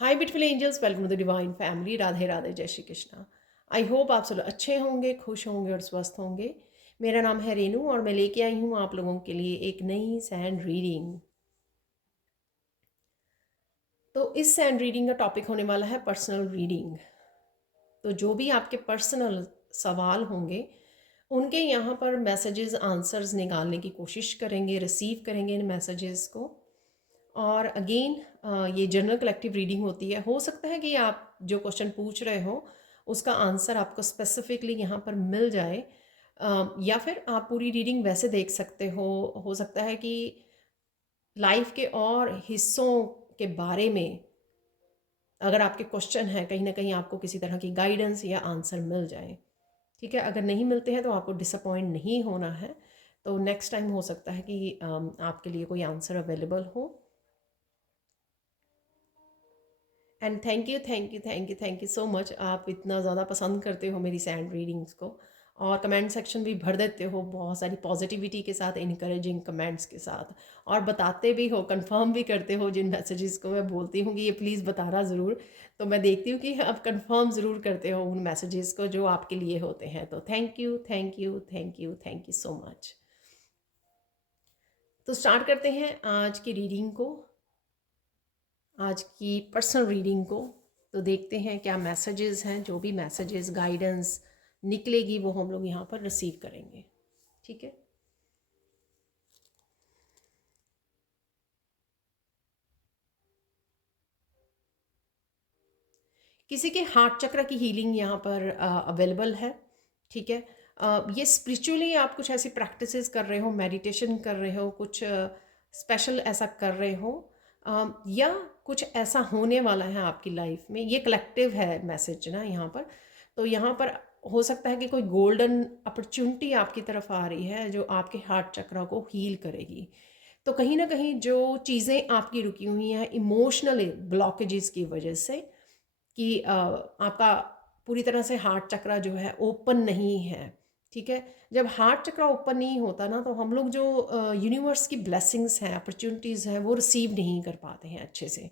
Hi beautiful angels, welcome to the divine family. Radhe Radhe, जय Shri Krishna. I hope आप सब अच्छे होंगे, खुश होंगे और स्वस्थ होंगे। मेरा नाम है रेनू और मैं लेके आई हूँ आप लोगों के लिए एक नई सैंड रीडिंग। तो इस सैंड रीडिंग का टॉपिक होने वाला है पर्सनल रीडिंग। तो जो भी आपके पर्सनल सवाल होंगे उनके यहाँ पर मैसेजेस आंसर्स निकालने की कोशिश करेंगे, रिसीव करेंगे इन मैसेजेस को। और अगेन ये जनरल कलेक्टिव रीडिंग होती है। हो सकता है कि आप जो क्वेश्चन पूछ रहे हो उसका आंसर आपको स्पेसिफिकली यहाँ पर मिल जाए, या फिर आप पूरी रीडिंग वैसे देख सकते हो सकता है कि लाइफ के और हिस्सों के बारे में अगर आपके क्वेश्चन है कहीं ना कहीं आपको किसी तरह की गाइडेंस या आंसर मिल जाए। ठीक है, अगर नहीं मिलते हैं तो आपको डिसअपॉइंट नहीं होना है। तो नेक्स्ट टाइम हो सकता है कि आपके लिए कोई आंसर अवेलेबल हो। And thank you thank you thank you thank you so much. आप इतना ज़्यादा पसंद करते हो मेरी सैंड रीडिंग्स को और कमेंट सेक्शन भी भर देते हो बहुत सारी पॉजिटिविटी के साथ, इनकरेजिंग कमेंट्स के साथ, और बताते भी हो, कंफर्म भी करते हो जिन मैसेजेस को मैं बोलती हूँ कि ये प्लीज़ बताना ज़रूर। तो मैं देखती हूँ कि आप कंफर्म ज़रूर करते हो उन मैसेजेस को जो आपके लिए होते हैं। तो thank you thank you thank you thank you so much. तो स्टार्ट करते हैं आज की रीडिंग को, आज की पर्सनल रीडिंग को। तो देखते हैं क्या मैसेजेस हैं। जो भी मैसेजेस गाइडेंस निकलेगी वो हम लोग यहाँ पर रिसीव करेंगे। ठीक है। किसी के हार्ट चक्र की हीलिंग यहाँ पर अवेलेबल है। ठीक है। ये स्पिरिचुअली आप कुछ ऐसी प्रैक्टिसेस कर रहे हो, मेडिटेशन कर रहे हो, कुछ स्पेशल ऐसा कर रहे हो, या कुछ ऐसा होने वाला है आपकी लाइफ में। ये कलेक्टिव है मैसेज ना यहाँ पर। तो यहाँ पर हो सकता है कि कोई गोल्डन अपॉर्चुनिटी आपकी तरफ आ रही है जो आपके हार्ट चक्र को हील करेगी। तो कहीं ना कहीं जो चीज़ें आपकी रुकी हुई हैं इमोशनल ब्लॉकेजेस की वजह से, कि आपका पूरी तरह से हार्ट चक्रा जो है ओपन नहीं है। ठीक है। जब हार्ट चक्रा ओपन नहीं होता ना तो हम लोग जो यूनिवर्स की ब्लेसिंग्स हैं, अपॉर्चुनिटीज़ हैं, वो रिसीव नहीं कर पाते हैं अच्छे से।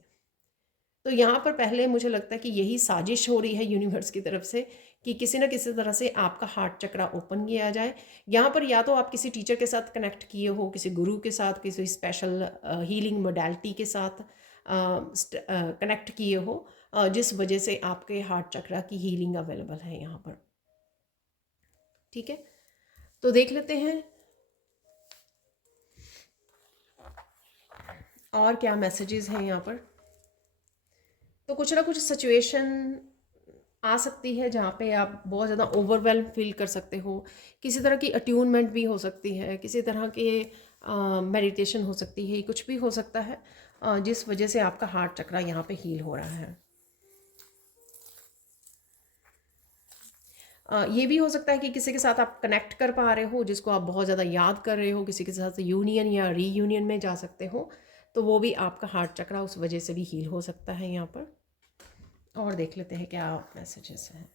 तो यहाँ पर पहले मुझे लगता है कि यही साजिश हो रही है यूनिवर्स की तरफ से कि किसी न किसी तरह से आपका हार्ट चक्रा ओपन किया जाए। यहाँ पर या तो आप किसी टीचर के साथ कनेक्ट किए हो, किसी गुरु के साथ, किसी स्पेशल हीलिंग मोडालिटी के साथ कनेक्ट किए हो, जिस वजह से आपके हार्ट चक्रा की हीलिंग अवेलेबल है यहाँ पर। ठीक है। तो देख लेते हैं और क्या मैसेजेस हैं यहाँ पर। तो कुछ ना कुछ सिचुएशन आ सकती है जहाँ पे आप बहुत ज़्यादा ओवरवेल्म फील कर सकते हो। किसी तरह की अट्यूनमेंट भी हो सकती है, किसी तरह के मेडिटेशन हो सकती है, कुछ भी हो सकता है जिस वजह से आपका हार्ट चक्रा यहाँ पे हील हो रहा है। ये भी हो सकता है कि किसी के साथ आप कनेक्ट कर पा रहे हो जिसको आप बहुत ज़्यादा याद कर रहे हो, किसी के साथ यूनियन या रीयूनियन में जा सकते हो। तो वो भी आपका हार्ट चक्रा उस वजह से भी हील हो सकता है यहाँ पर। और देख लेते हैं क्या मैसेजेस हैं।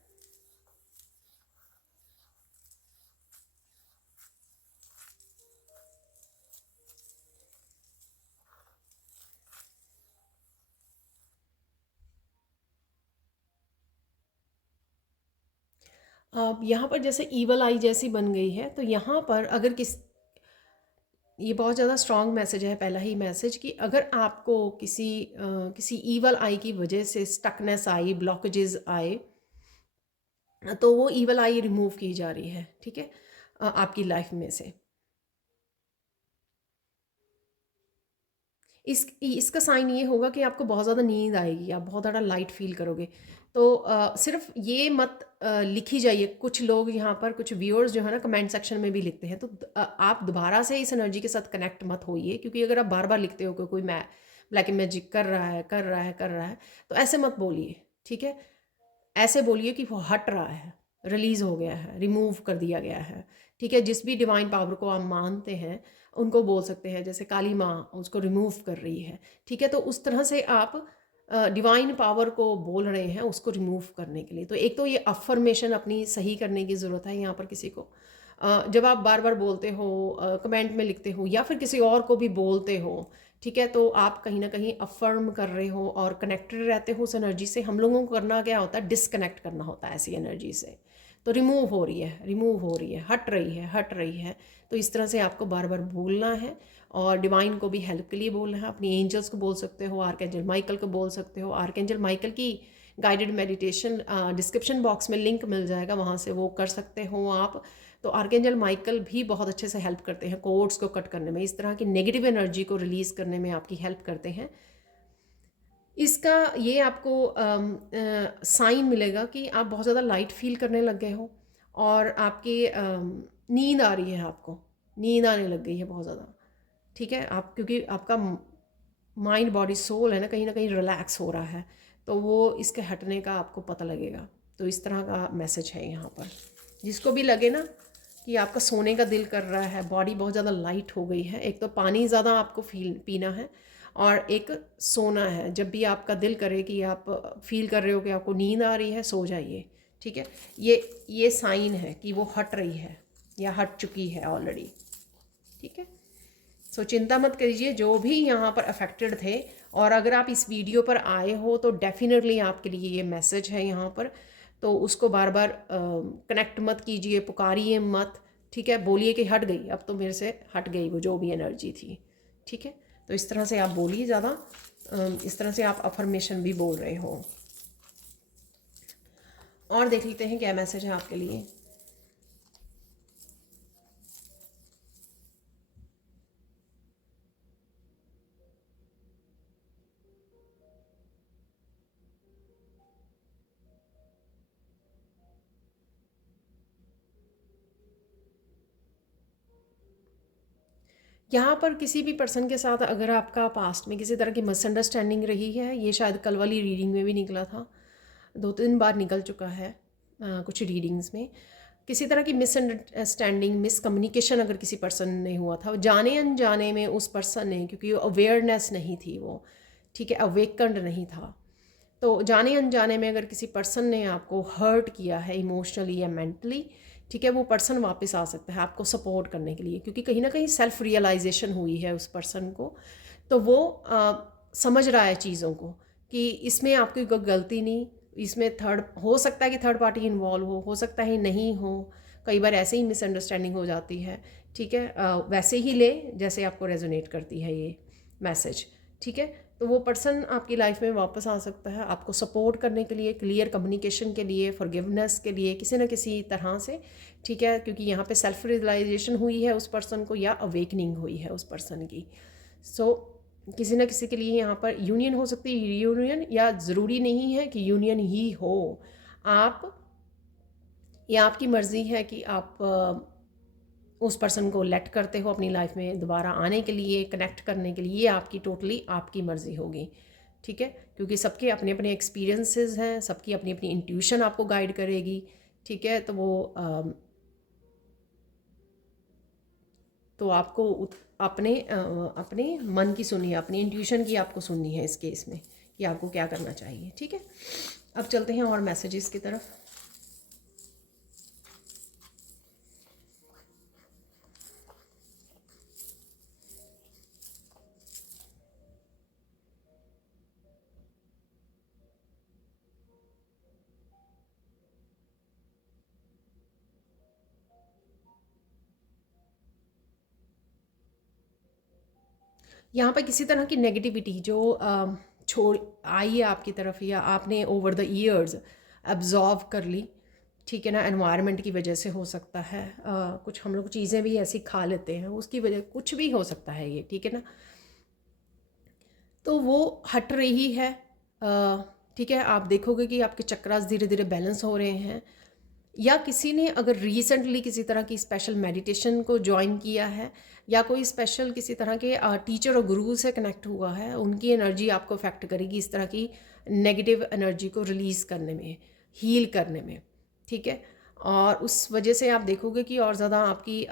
यहाँ पर जैसे ईवल आई जैसी बन गई है, तो यहाँ पर अगर ये बहुत ज़्यादा स्ट्रॉन्ग मैसेज है पहला ही मैसेज, कि अगर आपको किसी ईवल आई की वजह से स्टकनेस आई, ब्लॉकेजेस आए, तो वो ईवल आई रिमूव की जा रही है। ठीक है। आपकी लाइफ में से इसका साइन ये होगा कि आपको बहुत ज़्यादा नींद आएगी, आप बहुत ज़्यादा लाइट फील करोगे। तो सिर्फ ये मत लिखी जाइए। कुछ लोग यहाँ पर, कुछ व्यूअर्स जो है ना कमेंट सेक्शन में भी लिखते हैं, तो आप दोबारा से इस एनर्जी के साथ कनेक्ट मत होइए, क्योंकि अगर आप बार बार लिखते हो कि कोई मैं ब्लैक मैजिक कर रहा है कर रहा है कर रहा है, तो ऐसे मत बोलिए। ठीक है। ऐसे बोलिए कि वो हट रहा है, रिलीज़ हो गया है, रिमूव कर दिया गया है। ठीक है। जिस भी डिवाइन पावर को आप मानते हैं उनको बोल सकते हैं, जैसे काली माँ उसको रिमूव कर रही है। ठीक है। तो उस तरह से आप डिवाइन पावर को बोल रहे हैं उसको रिमूव करने के लिए। तो एक तो ये अफर्मेशन अपनी सही करने की ज़रूरत है यहाँ पर किसी को। जब आप बार बार बोलते हो, कमेंट में लिखते हो या फिर किसी और को भी बोलते हो, ठीक है, तो आप कहीं ना कहीं अफर्म कर रहे हो और कनेक्टेड रहते हो उस एनर्जी से। हम लोगों को करना क्या होता है, डिसकनेक्ट करना होता है ऐसी एनर्जी से। तो रिमूव हो रही है, रिमूव हो रही है, हट रही है, हट रही है। तो इस तरह से आपको बार बार बोलना है और डिवाइन को भी हेल्प के लिए बोलना है। अपनी एंजल्स को बोल सकते हो, आर्कएंजल माइकल को बोल सकते हो। आर्कएंजल माइकल की गाइडेड मेडिटेशन डिस्क्रिप्शन बॉक्स में लिंक मिल जाएगा, वहाँ से वो कर सकते हो आप। तो आर्कएंजल माइकल भी बहुत अच्छे से हेल्प करते हैं कोड्स को कट करने में, इस तरह की नेगेटिव एनर्जी को रिलीज़ करने में आपकी हेल्प करते हैं। इसका ये आपको साइन मिलेगा कि आप बहुत ज़्यादा लाइट फील करने लग गए हो और आपकी नींद आ रही है, आपको नींद आने लग गई है बहुत ज़्यादा, ठीक है। आप क्योंकि आपका माइंड बॉडी सोल है ना कहीं रिलैक्स हो रहा है, तो वो इसके हटने का आपको पता लगेगा। तो इस तरह का मैसेज है यहाँ पर। जिसको भी लगे ना कि आपका सोने का दिल कर रहा है, बॉडी बहुत ज़्यादा लाइट हो गई है, एक तो पानी ज़्यादा आपको पीना है और एक सोना है। जब भी आपका दिल करे कि आप फील कर रहे हो कि आपको नींद आ रही है, सो जाइए, ठीक है। ये साइन है कि वो हट रही है या हट चुकी है ऑलरेडी, ठीक है। सो चिंता मत करिए जो भी यहाँ पर अफेक्टेड थे। और अगर आप इस वीडियो पर आए हो तो डेफिनेटली आपके लिए ये मैसेज है यहाँ पर। तो उसको बार बार कनेक्ट मत कीजिए, पुकारिए मत, ठीक है। बोलिए कि हट गई, अब तो मेरे से हट गई वो जो भी एनर्जी थी, ठीक है। तो इस तरह से आप बोलिए ज़्यादा, इस तरह से आप अफर्मेशन भी बोल रहे हो। और देख लेते हैं क्या मैसेज है आपके लिए। यहाँ पर किसी भी पर्सन के साथ अगर आपका पास्ट में किसी तरह की मिसअंडरस्टैंडिंग रही है, ये शायद कल वाली रीडिंग में भी निकला था, 2-3 बार निकल चुका है कुछ रीडिंग्स में। किसी तरह की मिसअंडरस्टैंडिंग, मिसकम्युनिकेशन अगर किसी पर्सन ने हुआ था, जाने अनजाने में उस पर्सन ने, क्योंकि अवेयरनेस नहीं थी वो, ठीक है, अवेकन्ड नहीं था, तो जाने अनजाने में अगर किसी पर्सन ने आपको हर्ट किया है इमोशनली या मेंटली, ठीक है, वो पर्सन वापस आ सकता है आपको सपोर्ट करने के लिए, क्योंकि कहीं ना कहीं सेल्फ रियलाइजेशन हुई है उस पर्सन को। तो वो समझ रहा है चीज़ों को कि इसमें आपकी कोई गलती नहीं, इसमें थर्ड हो सकता है कि थर्ड पार्टी इन्वॉल्व हो सकता है नहीं हो, कई बार ऐसे ही मिसअंडरस्टैंडिंग हो जाती है, ठीक है। वैसे ही ले जैसे आपको रेजोनेट करती है ये मैसेज, ठीक है। तो वो पर्सन आपकी लाइफ में वापस आ सकता है आपको सपोर्ट करने के लिए, क्लियर कम्युनिकेशन के लिए, फॉरगिवनेस के लिए, किसी न किसी तरह से, ठीक है। क्योंकि यहाँ पे सेल्फ रियलाइजेशन हुई है उस पर्सन को या अवेकनिंग हुई है उस पर्सन की। सो किसी न किसी के लिए यहाँ पर यूनियन हो सकती है, रीयूनियन, या ज़रूरी नहीं है कि यूनियन ही हो। आप, ये आपकी मर्ज़ी है कि आप उस पर्सन को लेट करते हो अपनी लाइफ में दोबारा आने के लिए, कनेक्ट करने के लिए, ये आपकी टोटली आपकी मर्ज़ी होगी, ठीक है। क्योंकि सबके अपने अपने एक्सपीरियंसेस हैं, सबकी अपनी अपनी इंट्यूशन आपको गाइड करेगी, ठीक है। तो वो तो आपको अपने मन की सुनिए, अपनी इंट्यूशन की आपको सुननी है इस केस में कि आपको क्या करना चाहिए, ठीक है। अब चलते हैं और मैसेजेस की तरफ। यहाँ पे किसी तरह की नेगेटिविटी जो छोड़ आई है आपकी तरफ, या आपने ओवर द ईयर्स एब्जॉर्व कर ली, ठीक है ना, एनवायरनमेंट की वजह से हो सकता है, कुछ हम लोग चीज़ें भी ऐसी खा लेते हैं उसकी वजह, कुछ भी हो सकता है ये, ठीक है ना। तो वो हट रही है, ठीक है। आप देखोगे कि आपके चक्रास धीरे धीरे बैलेंस हो रहे हैं, या किसी ने अगर रिसेंटली किसी तरह की स्पेशल मेडिटेशन को ज्वाइन किया है, या कोई स्पेशल किसी तरह के टीचर और गुरु से कनेक्ट हुआ है, उनकी एनर्जी आपको अफेक्ट करेगी इस तरह की नेगेटिव एनर्जी को रिलीज़ करने में, हील करने में, ठीक है। और उस वजह से आप देखोगे कि और ज़्यादा आपकी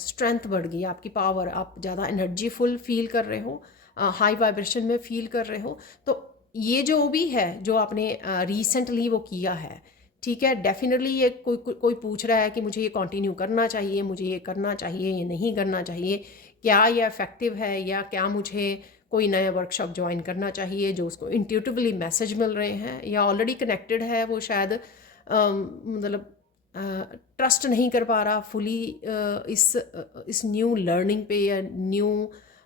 स्ट्रेंथ बढ़ गई, आपकी पावर, आप ज़्यादा एनर्जीफुल फील कर रहे हो, हाई वाइब्रेशन में फील कर रहे हो। तो ये जो भी है जो आपने रिसेंटली वो किया है, ठीक है, डेफ़िनेटली ये कोई पूछ रहा है कि मुझे ये कंटिन्यू करना चाहिए, मुझे ये करना चाहिए, ये नहीं करना चाहिए, क्या ये इफ़ेक्टिव है, या क्या मुझे कोई नया वर्कशॉप जॉइन करना चाहिए जो उसको इंट्यूटिवली मैसेज मिल रहे हैं, या ऑलरेडी कनेक्टेड है वो शायद मतलब ट्रस्ट नहीं कर पा रहा फुली इस न्यू लर्निंग पे, या न्यू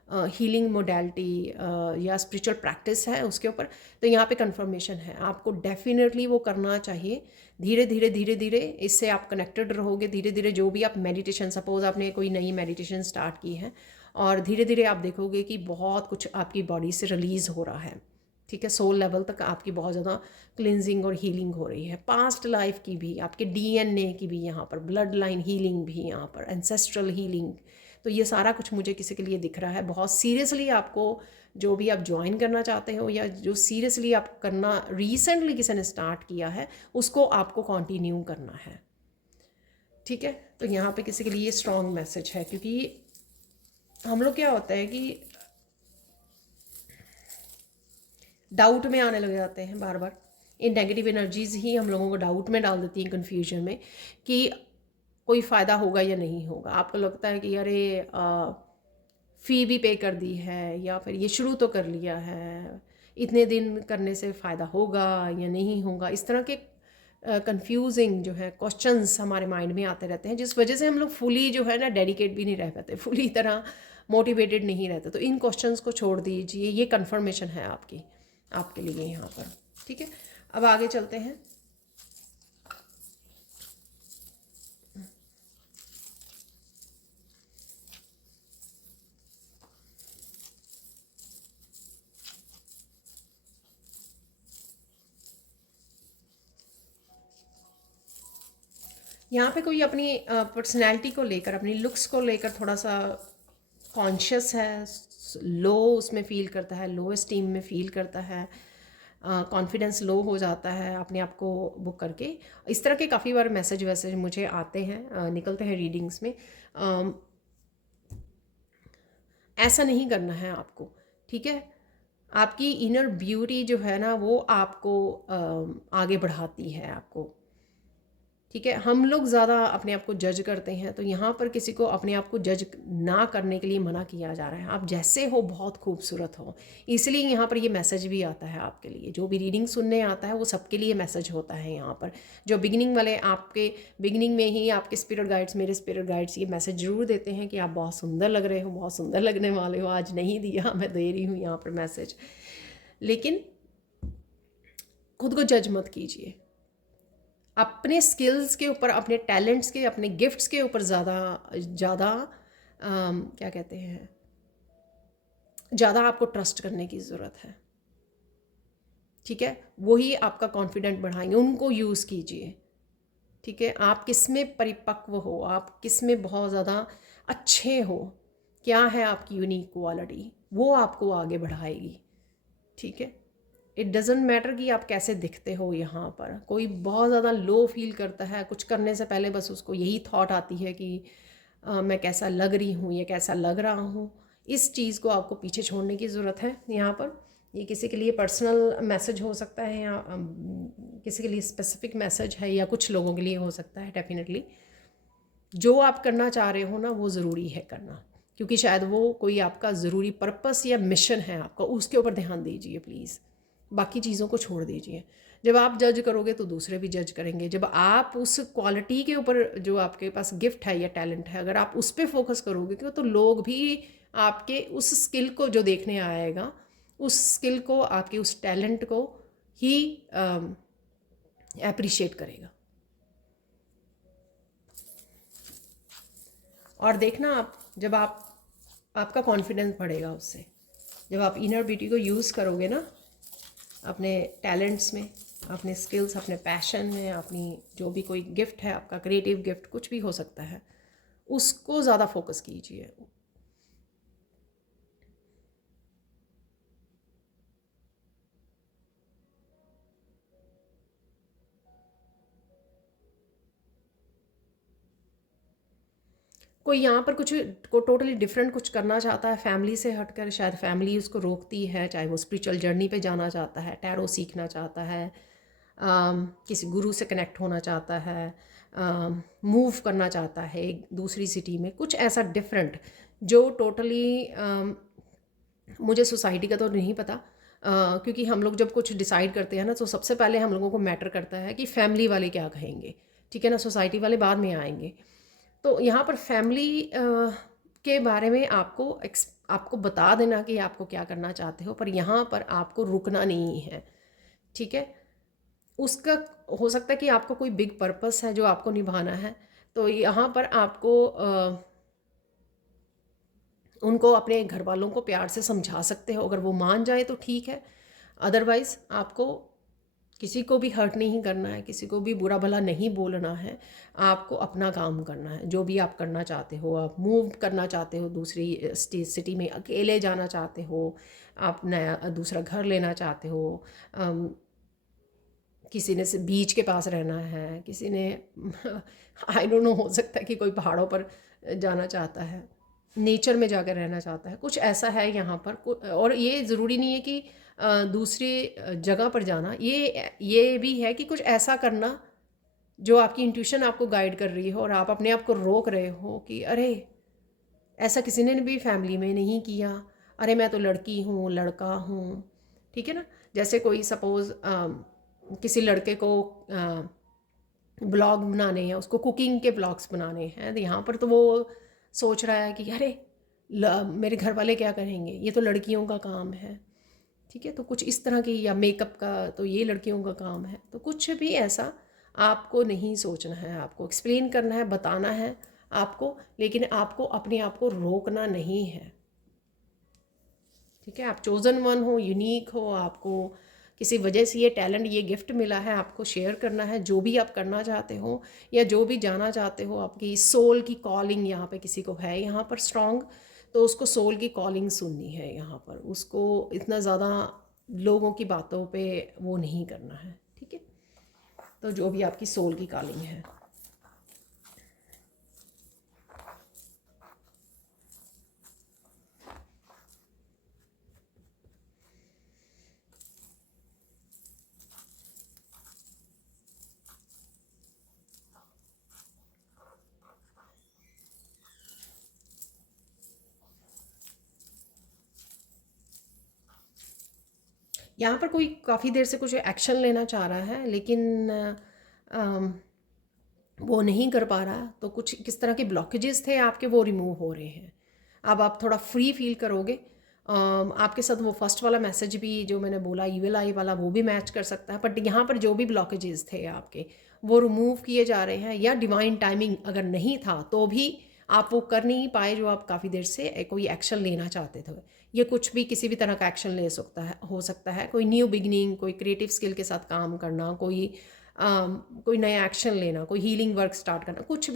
हीलिंग मोडेलिटी या स्पिरिचुअल प्रैक्टिस है उसके ऊपर। तो यहाँ पे कंफर्मेशन है, आपको डेफिनेटली वो करना चाहिए। धीरे धीरे धीरे धीरे इससे आप कनेक्टेड रहोगे। धीरे धीरे जो भी आप मेडिटेशन, सपोज आपने कोई नई मेडिटेशन स्टार्ट की है, और धीरे धीरे आप देखोगे कि बहुत कुछ आपकी बॉडी से रिलीज़ हो रहा है। ठीक है, सोल लेवल तक आपकी बहुत ज़्यादा क्लिनजिंग और हीलिंग हो रही है। पास्ट लाइफ की भी, आपके डीएनए की भी यहाँ पर, ब्लड लाइन हीलिंग भी यहाँ पर, एंसेस्ट्रल हीलिंग। तो ये सारा कुछ मुझे किसी के लिए दिख रहा है। बहुत सीरियसली आपको जो भी आप ज्वाइन करना चाहते हो, या जो सीरियसली आप करना रिसेंटली किसी ने स्टार्ट किया है, उसको आपको कंटिन्यू करना है। ठीक है, तो यहाँ पे किसी के लिए स्ट्रॉन्ग मैसेज है, क्योंकि हम लोग क्या होता है कि डाउट में आने लग जाते हैं बार बार। इन नेगेटिव एनर्जीज ही हम लोगों को डाउट में डाल देती हैं, कन्फ्यूजन में, कि कोई फ़ायदा होगा या नहीं होगा। आपको लगता है कि अरे फ़ी भी पे कर दी है, या फिर ये शुरू तो कर लिया है, इतने दिन करने से फ़ायदा होगा या नहीं होगा। इस तरह के कंफ्यूजिंग जो है क्वेश्चंस हमारे माइंड में आते रहते हैं, जिस वजह से हम लोग फुली जो है ना डेडिकेट भी नहीं रह पाते, फुली तरह मोटिवेटेड नहीं रहते। तो इन क्वेश्चंस को छोड़ दीजिए, ये कंफर्मेशन है आपके लिए यहाँ पर। ठीक है, अब आगे चलते हैं। यहाँ पे कोई अपनी पर्सनैलिटी को लेकर, अपनी लुक्स को लेकर थोड़ा सा कॉन्शियस है, लो उसमें फ़ील करता है, लो एस्टीम में फ़ील करता है, कॉन्फिडेंस लो हो जाता है अपने आप को बुक करके। इस तरह के काफ़ी बार मैसेज वैसेज मुझे आते हैं, निकलते हैं रीडिंग्स में। ऐसा नहीं करना है आपको। ठीक है, आपकी इनर ब्यूटी जो है ना, वो आपको आगे बढ़ाती है आपको। ठीक है, हम लोग ज़्यादा अपने आप को जज करते हैं, तो यहाँ पर किसी को अपने आप को जज ना करने के लिए मना किया जा रहा है। आप जैसे हो बहुत खूबसूरत हो, इसलिए यहाँ पर ये मैसेज भी आता है आपके लिए। जो भी रीडिंग सुनने आता है वो सबके लिए मैसेज होता है यहाँ पर। जो बिगिनिंग वाले, आपके बिगिनिंग में ही आपके स्पिरिट गाइड्स, मेरे स्पिरिट गाइड्स ये मैसेज ज़रूर देते हैं कि आप बहुत सुंदर लग रहे हो, बहुत सुंदर लगने वाले हो। आज नहीं दिया, मैं दे रही हूँ यहाँ पर मैसेज। लेकिन खुद को जज मत कीजिए। अपने स्किल्स के ऊपर, अपने टैलेंट्स के, अपने गिफ्ट्स के ऊपर ज़्यादा ज़्यादा क्या कहते हैं, ज़्यादा आपको ट्रस्ट करने की ज़रूरत है। ठीक है, वही आपका कॉन्फिडेंट बढ़ाएंगे, उनको यूज़ कीजिए। ठीक है, आप किस में परिपक्व हो, आप किस में बहुत ज़्यादा अच्छे हो, क्या है आपकी यूनिक क्वालिटी, वो आपको आगे बढ़ाएगी। ठीक है, इट डज़न्ट मैटर कि आप कैसे दिखते हो। यहाँ पर कोई बहुत ज़्यादा लो फील करता है, कुछ करने से पहले बस उसको यही थॉट आती है कि मैं कैसा लग रही हूँ या कैसा लग रहा हूँ। इस चीज़ को आपको पीछे छोड़ने की ज़रूरत है। यहाँ पर ये किसी के लिए पर्सनल मैसेज हो सकता है, या किसी के लिए स्पेसिफिक मैसेज है, या कुछ लोगों के लिए हो सकता है। डेफिनेटली जो आप करना चाह रहे हो ना, वो ज़रूरी है करना, क्योंकि शायद वो कोई आपका ज़रूरी पर्पस या मिशन है आपका, उसके ऊपर ध्यान दीजिए प्लीज़। बाकी चीज़ों को छोड़ दीजिए। जब आप जज करोगे तो दूसरे भी जज करेंगे। जब आप उस क्वालिटी के ऊपर, जो आपके पास गिफ्ट है या टैलेंट है, अगर आप उस पर फोकस करोगे तो लोग भी आपके उस स्किल को जो देखने आएगा, उस स्किल को, आपके उस टैलेंट को ही अप्रिशिएट करेगा। और देखना, आप जब आपका कॉन्फिडेंस बढ़ेगा उससे, जब आप इनर ब्यूटी को यूज़ करोगे ना अपने टैलेंट्स में, अपने स्किल्स, अपने पैशन में, अपनी जो भी कोई गिफ्ट है आपका, क्रिएटिव गिफ्ट कुछ भी हो सकता है, उसको ज़्यादा फोकस कीजिए। कोई यहाँ पर कुछ को टोटली डिफरेंट कुछ करना चाहता है, फैमिली से हटकर। शायद फैमिली उसको रोकती है, चाहे वो स्पिरिचुअल जर्नी पे जाना चाहता है, टैरो सीखना चाहता है, किसी गुरु से कनेक्ट होना चाहता है, मूव करना चाहता है एक दूसरी सिटी में, कुछ ऐसा डिफरेंट जो टोटली मुझे सोसाइटी का तो नहीं पता, क्योंकि हम लोग जब कुछ डिसाइड करते हैं ना तो सबसे पहले हम लोगों को मैटर करता है कि फैमिली वाले क्या कहेंगे, ठीक है ना, सोसाइटी वाले बाद में आएंगे। तो यहाँ पर फैमिली के बारे में आपको बता देना कि आपको क्या करना चाहते हो, पर यहाँ पर आपको रुकना नहीं है, ठीक है। उसका हो सकता है कि आपको कोई बिग पर्पस है जो आपको निभाना है, तो यहाँ पर आपको उनको अपने घर वालों को प्यार से समझा सकते हो, अगर वो मान जाए तो ठीक है, अदरवाइज़ आपको किसी को भी हर्ट नहीं करना है, किसी को भी बुरा भला नहीं बोलना है, आपको अपना काम करना है। जो भी आप करना चाहते हो, आप मूव करना चाहते हो दूसरी सिटी में, अकेले जाना चाहते हो, आप नया दूसरा घर लेना चाहते हो, किसी ने से बीच के पास रहना है, किसी ने आई डोंट नो, हो सकता है कि कोई पहाड़ों पर जाना चाहता है, नेचर में जाकर रहना चाहता है, कुछ ऐसा है यहाँ पर। और ये ज़रूरी नहीं है कि दूसरी जगह पर जाना, ये भी है कि कुछ ऐसा करना जो आपकी इंट्यूशन आपको गाइड कर रही हो और आप अपने आप को रोक रहे हो कि अरे ऐसा किसी ने भी फैमिली में नहीं किया, अरे मैं तो लड़की हूँ, लड़का हूँ, ठीक है ना। जैसे कोई सपोज़ किसी लड़के को ब्लॉग बनाने हैं, उसको कुकिंग के ब्लॉग्स बनाने हैं, तो यहाँ पर तो वो सोच रहा है कि अरे मेरे घर वाले क्या करेंगे, ये तो लड़कियों का काम है, ठीक है। तो कुछ इस तरह की, या मेकअप का तो ये लड़कियों का काम है, तो कुछ भी ऐसा आपको नहीं सोचना है, आपको एक्सप्लेन करना है, बताना है आपको, लेकिन आपको अपने आप को रोकना नहीं है, ठीक है। आप चोज़न वन हो, यूनिक हो, आपको किसी वजह से ये टैलेंट, ये गिफ्ट मिला है, आपको शेयर करना है जो भी आप करना चाहते हो या जो भी जाना चाहते हो। आपकी सोल की कॉलिंग यहाँ पे किसी को है यहाँ पर स्ट्रॉन्ग, तो उसको सोल की कॉलिंग सुननी है यहाँ पर, उसको इतना ज़्यादा लोगों की बातों पे वो नहीं करना है, ठीक है। तो जो भी आपकी सोल की कॉलिंग है। यहाँ पर कोई काफ़ी देर से कुछ एक्शन लेना चाह रहा है, लेकिन अम, वो नहीं कर पा रहा, तो कुछ किस तरह के ब्लॉकेजेस थे आपके, वो रिमूव हो रहे हैं। अब आप थोड़ा फ्री फील करोगे। आपके साथ वो फर्स्ट वाला मैसेज भी जो मैंने बोला, ईविल आई वाला, वो भी मैच कर सकता है, बट यहाँ पर जो भी ब्लॉकेजेस थे आपके, वो रिमूव किए जा रहे हैं। या डिवाइन टाइमिंग अगर नहीं था तो भी आप वो कर नहीं पाए जो आप काफ़ी देर से कोई एक्शन लेना चाहते थे। ये कुछ भी किसी भी तरह का एक्शन ले सकता है, हो सकता है कोई न्यू बिगनिंग, कोई क्रिएटिव स्किल के साथ काम करना, कोई नया एक्शन लेना, कोई हीलिंग वर्क स्टार्ट करना, कुछ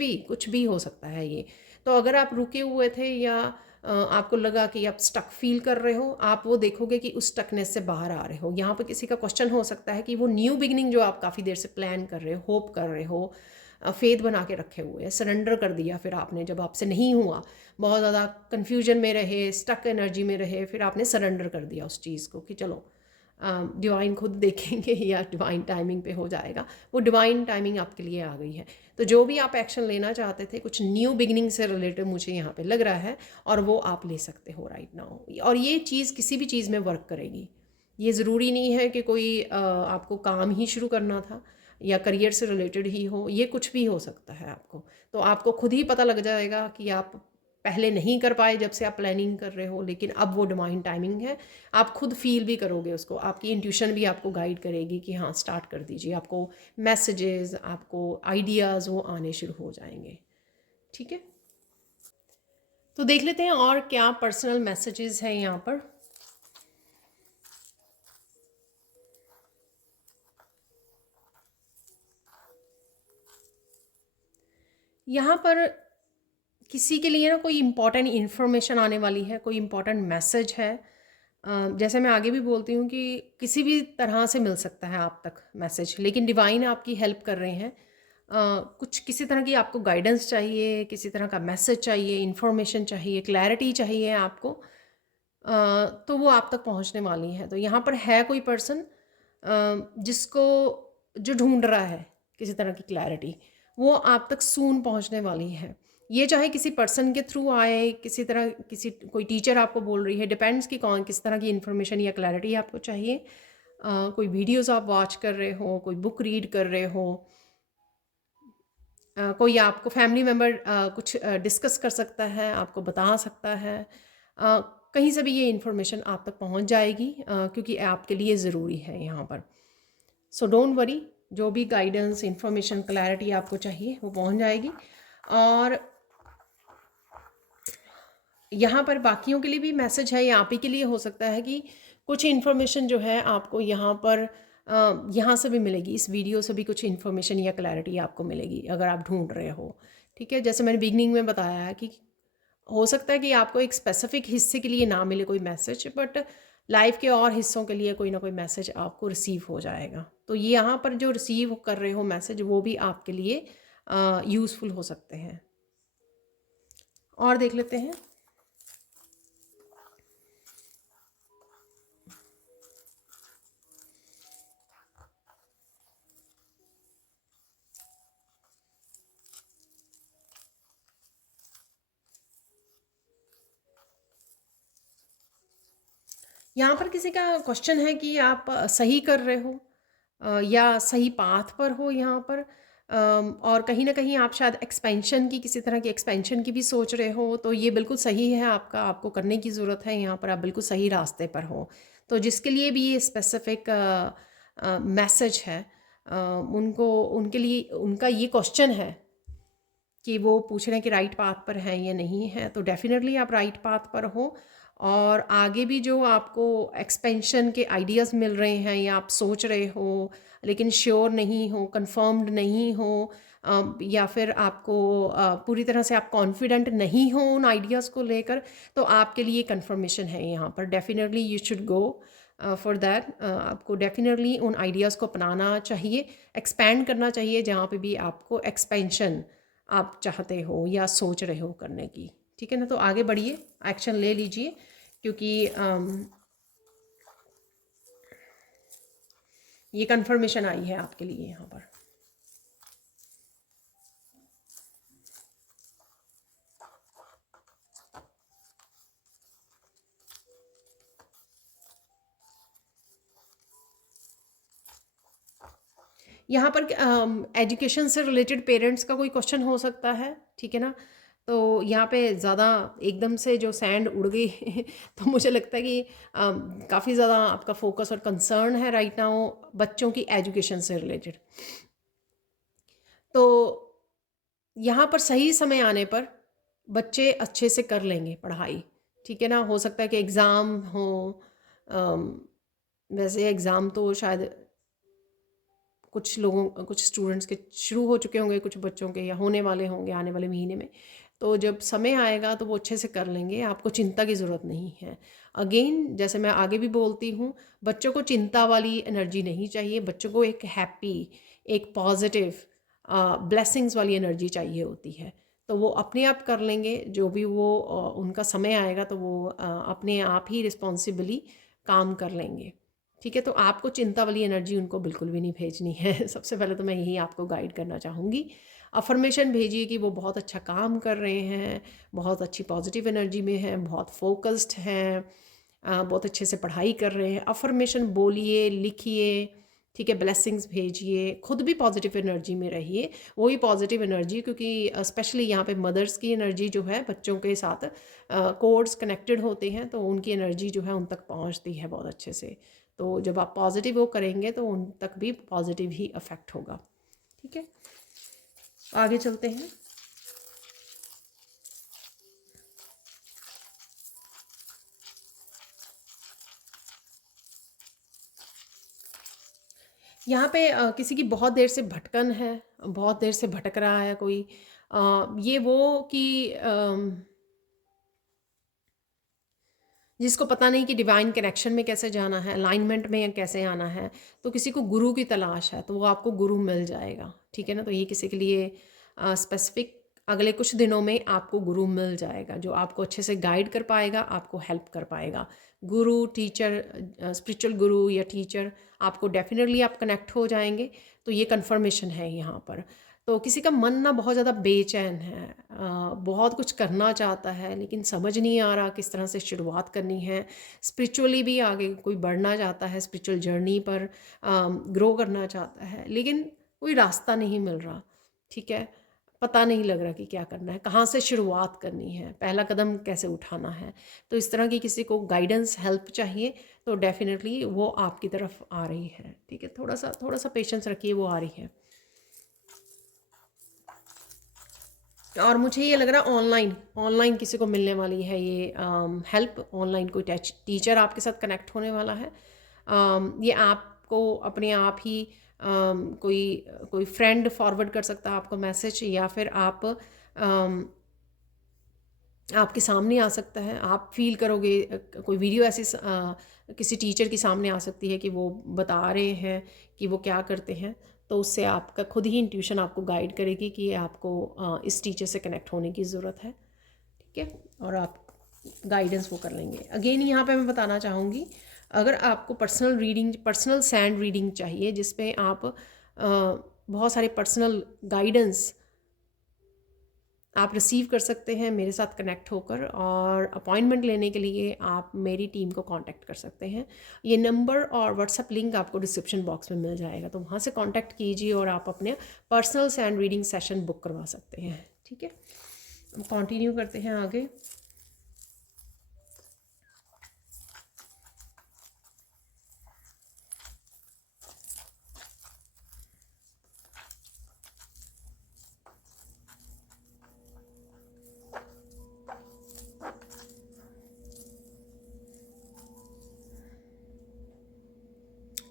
भी हो सकता है ये। तो अगर आप रुके हुए थे या आपको लगा कि आप स्टक फील कर रहे हो, आप वो देखोगे कि उस स्टकनेस से बाहर आ रहे हो। यहाँ पर किसी का क्वेश्चन हो सकता है कि वो न्यू बिगनिंग जो आप काफ़ी देर से प्लान कर रहे हो, होप कर रहे हो, फेथ बना के रखे हुए, सरेंडर कर दिया फिर आपने, जब आपसे नहीं हुआ, बहुत ज़्यादा कन्फ्यूजन में रहे, स्टक एनर्जी में रहे, फिर आपने सरेंडर कर दिया उस चीज़ को कि चलो डिवाइन खुद देखेंगे या डिवाइन टाइमिंग पे हो जाएगा। वो डिवाइन टाइमिंग आपके लिए आ गई है। तो जो भी आप एक्शन लेना चाहते थे, कुछ न्यू बिगिनिंग से रिलेटेड मुझे यहाँ पे लग रहा है, और वो आप ले सकते हो राइट नाउ। और ये चीज़ किसी भी चीज़ में वर्क करेगी। ये ज़रूरी नहीं है कि कोई आपको काम ही शुरू करना था या करियर से रिलेटेड ही हो, ये कुछ भी हो सकता है आपको। तो आपको खुद ही पता लग जाएगा कि आप पहले नहीं कर पाए जब से आप प्लानिंग कर रहे हो, लेकिन अब वो डिवाइन टाइमिंग है। आप खुद फील भी करोगे उसको, आपकी इंट्यूशन भी आपको गाइड करेगी कि हाँ स्टार्ट कर दीजिए। आपको मैसेजेस, आपको आइडियाज़ वो आने शुरू हो जाएंगे, ठीक है। तो देख लेते हैं और क्या पर्सनल मैसेजेस हैं यहाँ पर। यहाँ पर किसी के लिए ना कोई इम्पॉर्टेंट इन्फॉर्मेशन आने वाली है, कोई इम्पॉर्टेंट मैसेज है। जैसे मैं आगे भी बोलती हूँ कि किसी भी तरह से मिल सकता है आप तक मैसेज, लेकिन डिवाइन आपकी हेल्प कर रहे हैं। कुछ किसी तरह की आपको गाइडेंस चाहिए, किसी तरह का मैसेज चाहिए, इन्फॉर्मेशन चाहिए, क्लैरिटी चाहिए आपको, तो वो आप तक पहुँचने वाली है। तो यहाँ पर है कोई पर्सन जिसको जो ढूंढ रहा है किसी तरह की क्लैरिटी, वो आप तक सून पहुंचने वाली है। ये चाहे किसी पर्सन के थ्रू आए, किसी तरह किसी कोई टीचर आपको बोल रही है, डिपेंड्स कि कौन किस तरह की इन्फॉर्मेशन या क्लैरिटी आपको चाहिए। कोई वीडियोस आप वॉच कर रहे हो, कोई बुक रीड कर रहे हो, कोई आपको फैमिली मेम्बर कुछ डिस्कस कर सकता है, आपको बता सकता है। कहीं से भी ये इन्फॉर्मेशन आप तक पहुंच जाएगी, क्योंकि आपके लिए ज़रूरी है यहाँ पर। सो डोंट वरी, जो भी गाइडेंस, इंफॉर्मेशन, क्लैरिटी आपको चाहिए वो पहुंच जाएगी। और यहाँ पर बाकियों के लिए भी मैसेज है, या आप ही के लिए हो सकता है कि कुछ इन्फॉर्मेशन जो है आपको यहाँ पर यहाँ से भी मिलेगी, इस वीडियो से भी कुछ इन्फॉर्मेशन या क्लैरिटी आपको मिलेगी अगर आप ढूंढ रहे हो। ठीक है, जैसे मैंने बिगनिंग में बताया है कि हो सकता है कि आपको एक स्पेसिफिक हिस्से के लिए ना मिले कोई मैसेज, बट लाइफ के और हिस्सों के लिए कोई ना कोई मैसेज आपको रिसीव हो जाएगा। तो ये यहाँ पर जो रिसीव कर रहे हो मैसेज, वो भी आपके लिए यूज़फुल हो सकते हैं। और देख लेते हैं। यहाँ पर किसी का क्वेश्चन है कि आप सही कर रहे हो, या सही पाथ पर हो यहाँ पर, और कहीं ना कहीं आप शायद एक्सपेंशन की, किसी तरह की एक्सपेंशन की भी सोच रहे हो। तो ये बिल्कुल सही है, आपको करने की ज़रूरत है यहाँ पर, आप बिल्कुल सही रास्ते पर हो। तो जिसके लिए भी ये स्पेसिफिक मैसेज है, उनको, उनके लिए उनका ये क्वेश्चन है कि वो पूछ रहे हैं कि राइट पाथ पर हैं या नहीं है। तो डेफिनेटली आप राइट पाथ पर हो, और आगे भी जो आपको एक्सपेंशन के आइडियाज़ मिल रहे हैं या आप सोच रहे हो लेकिन श्योर नहीं हो, कंफर्म्ड नहीं हो, या फिर आपको पूरी तरह से आप कॉन्फिडेंट नहीं हो उन आइडियाज़ को लेकर, तो आपके लिए कंफर्मेशन है यहाँ पर। Definitely you should go for that. आपको डेफिनेटली उन आइडियाज़ को अपनाना चाहिए, एक्सपैंड करना चाहिए जहाँ पे भी आपको एक्सपेंशन आप चाहते हो या सोच रहे हो करने की। ठीक है ना, तो आगे बढ़िए, एक्शन ले लीजिए, क्योंकि ये कंफर्मेशन आई है आपके लिए यहाँ पर। यहाँ पर एजुकेशन से रिलेटेड पेरेंट्स का कोई क्वेश्चन हो सकता है। ठीक है ना, तो यहाँ पे ज़्यादा एकदम से जो सैंड उड़ गई तो मुझे लगता है कि काफ़ी ज़्यादा आपका फोकस और कंसर्न है राइट नाउ बच्चों की एजुकेशन से रिलेटेड। तो यहाँ पर सही समय आने पर बच्चे अच्छे से कर लेंगे पढ़ाई। ठीक है ना, हो सकता है कि एग्ज़ाम हो, अम, वैसे एग्ज़ाम तो शायद कुछ लोगों, कुछ स्टूडेंट्स के शुरू हो चुके होंगे, कुछ बच्चों के या होने वाले होंगे आने वाले महीने में। तो जब समय आएगा तो वो अच्छे से कर लेंगे, आपको चिंता की ज़रूरत नहीं है। अगेन, जैसे मैं आगे भी बोलती हूँ, बच्चों को चिंता वाली एनर्जी नहीं चाहिए, बच्चों को एक हैप्पी, एक पॉजिटिव ब्लेसिंग्स वाली एनर्जी चाहिए होती है। तो वो अपने आप कर लेंगे, जो भी वो उनका समय आएगा तो वो अपने आप ही रिस्पॉन्सिबली काम कर लेंगे। ठीक है, तो आपको चिंता वाली एनर्जी उनको बिल्कुल भी नहीं भेजनी है। सबसे पहले तो मैं यही आपको गाइड करना चाहूँगी। अफर्मेशन भेजिए कि वो बहुत अच्छा काम कर रहे हैं, बहुत अच्छी पॉजिटिव एनर्जी में हैं, बहुत फोकस्ड हैं, बहुत अच्छे से पढ़ाई कर रहे हैं। अफर्मेशन बोलिए, लिखिए। ठीक है, ब्लेसिंग्स भेजिए, खुद भी पॉजिटिव एनर्जी में रहिए, वही पॉजिटिव एनर्जी, क्योंकि स्पेशली यहाँ पे मदर्स की एनर्जी जो है बच्चों के साथ कोड्स कनेक्टेड होते हैं, तो उनकी एनर्जी जो है उन तक पहुँचती है बहुत अच्छे से। तो जब आप पॉजिटिव वो करेंगे तो उन तक भी पॉजिटिव ही अफेक्ट होगा। ठीक है, आगे चलते हैं। यहाँ पे किसी की बहुत देर से भटकन है, बहुत देर से भटक रहा है कोई, ये वो कि जिसको पता नहीं कि डिवाइन कनेक्शन में कैसे जाना है, अलाइनमेंट में कैसे आना है, तो किसी को गुरु की तलाश है, तो वो आपको गुरु मिल जाएगा। ठीक है ना, तो ये किसी के लिए स्पेसिफिक अगले कुछ दिनों में आपको गुरु मिल जाएगा जो आपको अच्छे से गाइड कर पाएगा, आपको हेल्प कर पाएगा। गुरु, टीचर, स्पिरिचुअल गुरु या टीचर, आपको डेफिनेटली आप कनेक्ट हो जाएंगे। तो ये कन्फर्मेशन है यहाँ पर। तो किसी का मन ना बहुत ज़्यादा बेचैन है, बहुत कुछ करना चाहता है लेकिन समझ नहीं आ रहा किस तरह से शुरुआत करनी है। स्पिरिचुअली भी आगे कोई बढ़ना चाहता है, स्पिरिचुअल जर्नी पर ग्रो करना चाहता है, लेकिन कोई रास्ता नहीं मिल रहा। ठीक है, पता नहीं लग रहा कि क्या करना है, कहाँ से शुरुआत करनी है, पहला कदम कैसे उठाना है। तो इस तरह की किसी को गाइडेंस, हेल्प चाहिए तो डेफिनेटली वो आपकी तरफ आ रही है। ठीक है, थोड़ा सा पेशेंस रखिए, वो आ रही है। और मुझे ये लग रहा है ऑनलाइन ऑनलाइन किसी को मिलने वाली है ये हेल्प। ऑनलाइन कोई टीचर आपके साथ कनेक्ट होने वाला है। ये आपको अपने आप ही कोई कोई फ्रेंड फॉरवर्ड कर सकता है आपको मैसेज, या फिर आप आपके सामने आ सकता है। आप फील करोगे कोई वीडियो ऐसी किसी टीचर के सामने आ सकती है कि वो बता रहे हैं कि वो क्या करते हैं। तो उससे आपका खुद ही इंट्यूशन आपको गाइड करेगी कि आपको इस टीचर से कनेक्ट होने की ज़रूरत है। ठीक है, और आप गाइडेंस वो कर लेंगे। अगेन यहाँ पे मैं बताना चाहूँगी, अगर आपको personal reading, personal sand reading चाहिए जिसमें आप बहुत सारे पर्सनल गाइडेंस आप रिसीव कर सकते हैं मेरे साथ कनेक्ट होकर, और अपॉइंटमेंट लेने के लिए आप मेरी टीम को कांटेक्ट कर सकते हैं। ये नंबर और व्हाट्सएप लिंक आपको डिस्क्रिप्शन बॉक्स में मिल जाएगा, तो वहाँ से कांटेक्ट कीजिए और आप अपने personal sand reading session book करवा सकते हैं। ठीक है, हम कंटिन्यू करते हैं आगे।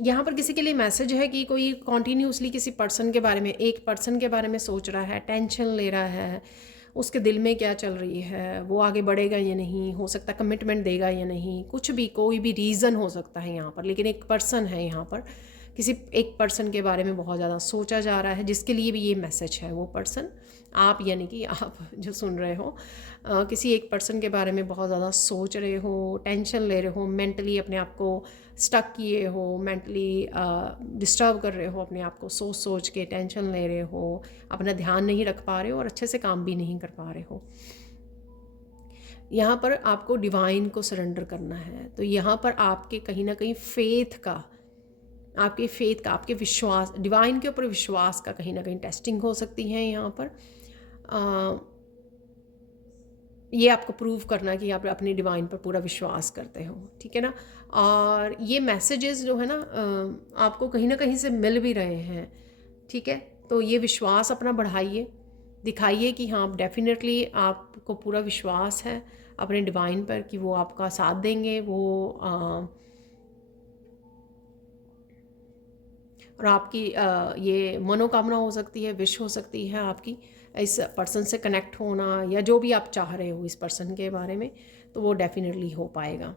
यहाँ पर किसी के लिए मैसेज है कि कोई कॉन्टीन्यूसली किसी पर्सन के बारे में, एक पर्सन के बारे में सोच रहा है, टेंशन ले रहा है, उसके दिल में क्या चल रही है, वो आगे बढ़ेगा या नहीं, हो सकता है कमिटमेंट देगा या नहीं, कुछ भी, कोई भी रीज़न हो सकता है यहाँ पर। लेकिन एक पर्सन है यहाँ पर, किसी एक पर्सन के बारे में बहुत ज़्यादा सोचा जा रहा है, जिसके लिए भी ये मैसेज है। वो पर्सन आप, यानी कि आप जो सुन रहे हो, किसी एक पर्सन के बारे में बहुत ज़्यादा सोच रहे हो, टेंशन ले रहे हो, मेंटली अपने आप को स्टक किए हो, मेंटली डिस्टर्ब कर रहे हो अपने आप को, सोच सोच के टेंशन ले रहे हो, अपना ध्यान नहीं रख पा रहे हो और अच्छे से काम भी नहीं कर पा रहे हो। यहाँ पर आपको डिवाइन को सरेंडर करना है। तो यहाँ पर आपके कहीं ना कहीं फेथ का, आपके विश्वास, डिवाइन के ऊपर विश्वास का कहीं ना कहीं टेस्टिंग हो सकती है। यहाँ पर ये आपको प्रूव करना कि आप अपने डिवाइन पर पूरा विश्वास करते हो। ठीक है ना, और ये मैसेजेस जो है ना आपको कहीं ना कहीं से मिल भी रहे हैं। ठीक है, तो ये विश्वास अपना बढ़ाइए, दिखाइए कि हाँ, डेफिनेटली आपको पूरा विश्वास है अपने डिवाइन पर कि वो आपका साथ देंगे। वो और आपकी ये मनोकामना हो सकती है, विश हो सकती है आपकी, इस पर्सन से कनेक्ट होना, या जो भी आप चाह रहे हो इस पर्सन के बारे में, तो वो डेफिनेटली हो पाएगा।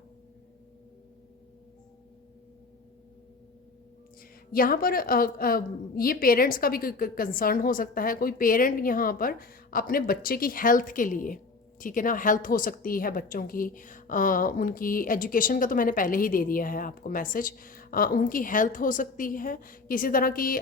यहाँ पर ये पेरेंट्स का भी कंसर्न हो सकता है। कोई पेरेंट यहाँ पर अपने बच्चे की हेल्थ के लिए, ठीक है ना, हेल्थ हो सकती है बच्चों की, उनकी एजुकेशन का तो मैंने पहले ही दे दिया है आपको मैसेज। उनकी हेल्थ हो सकती है, किसी तरह की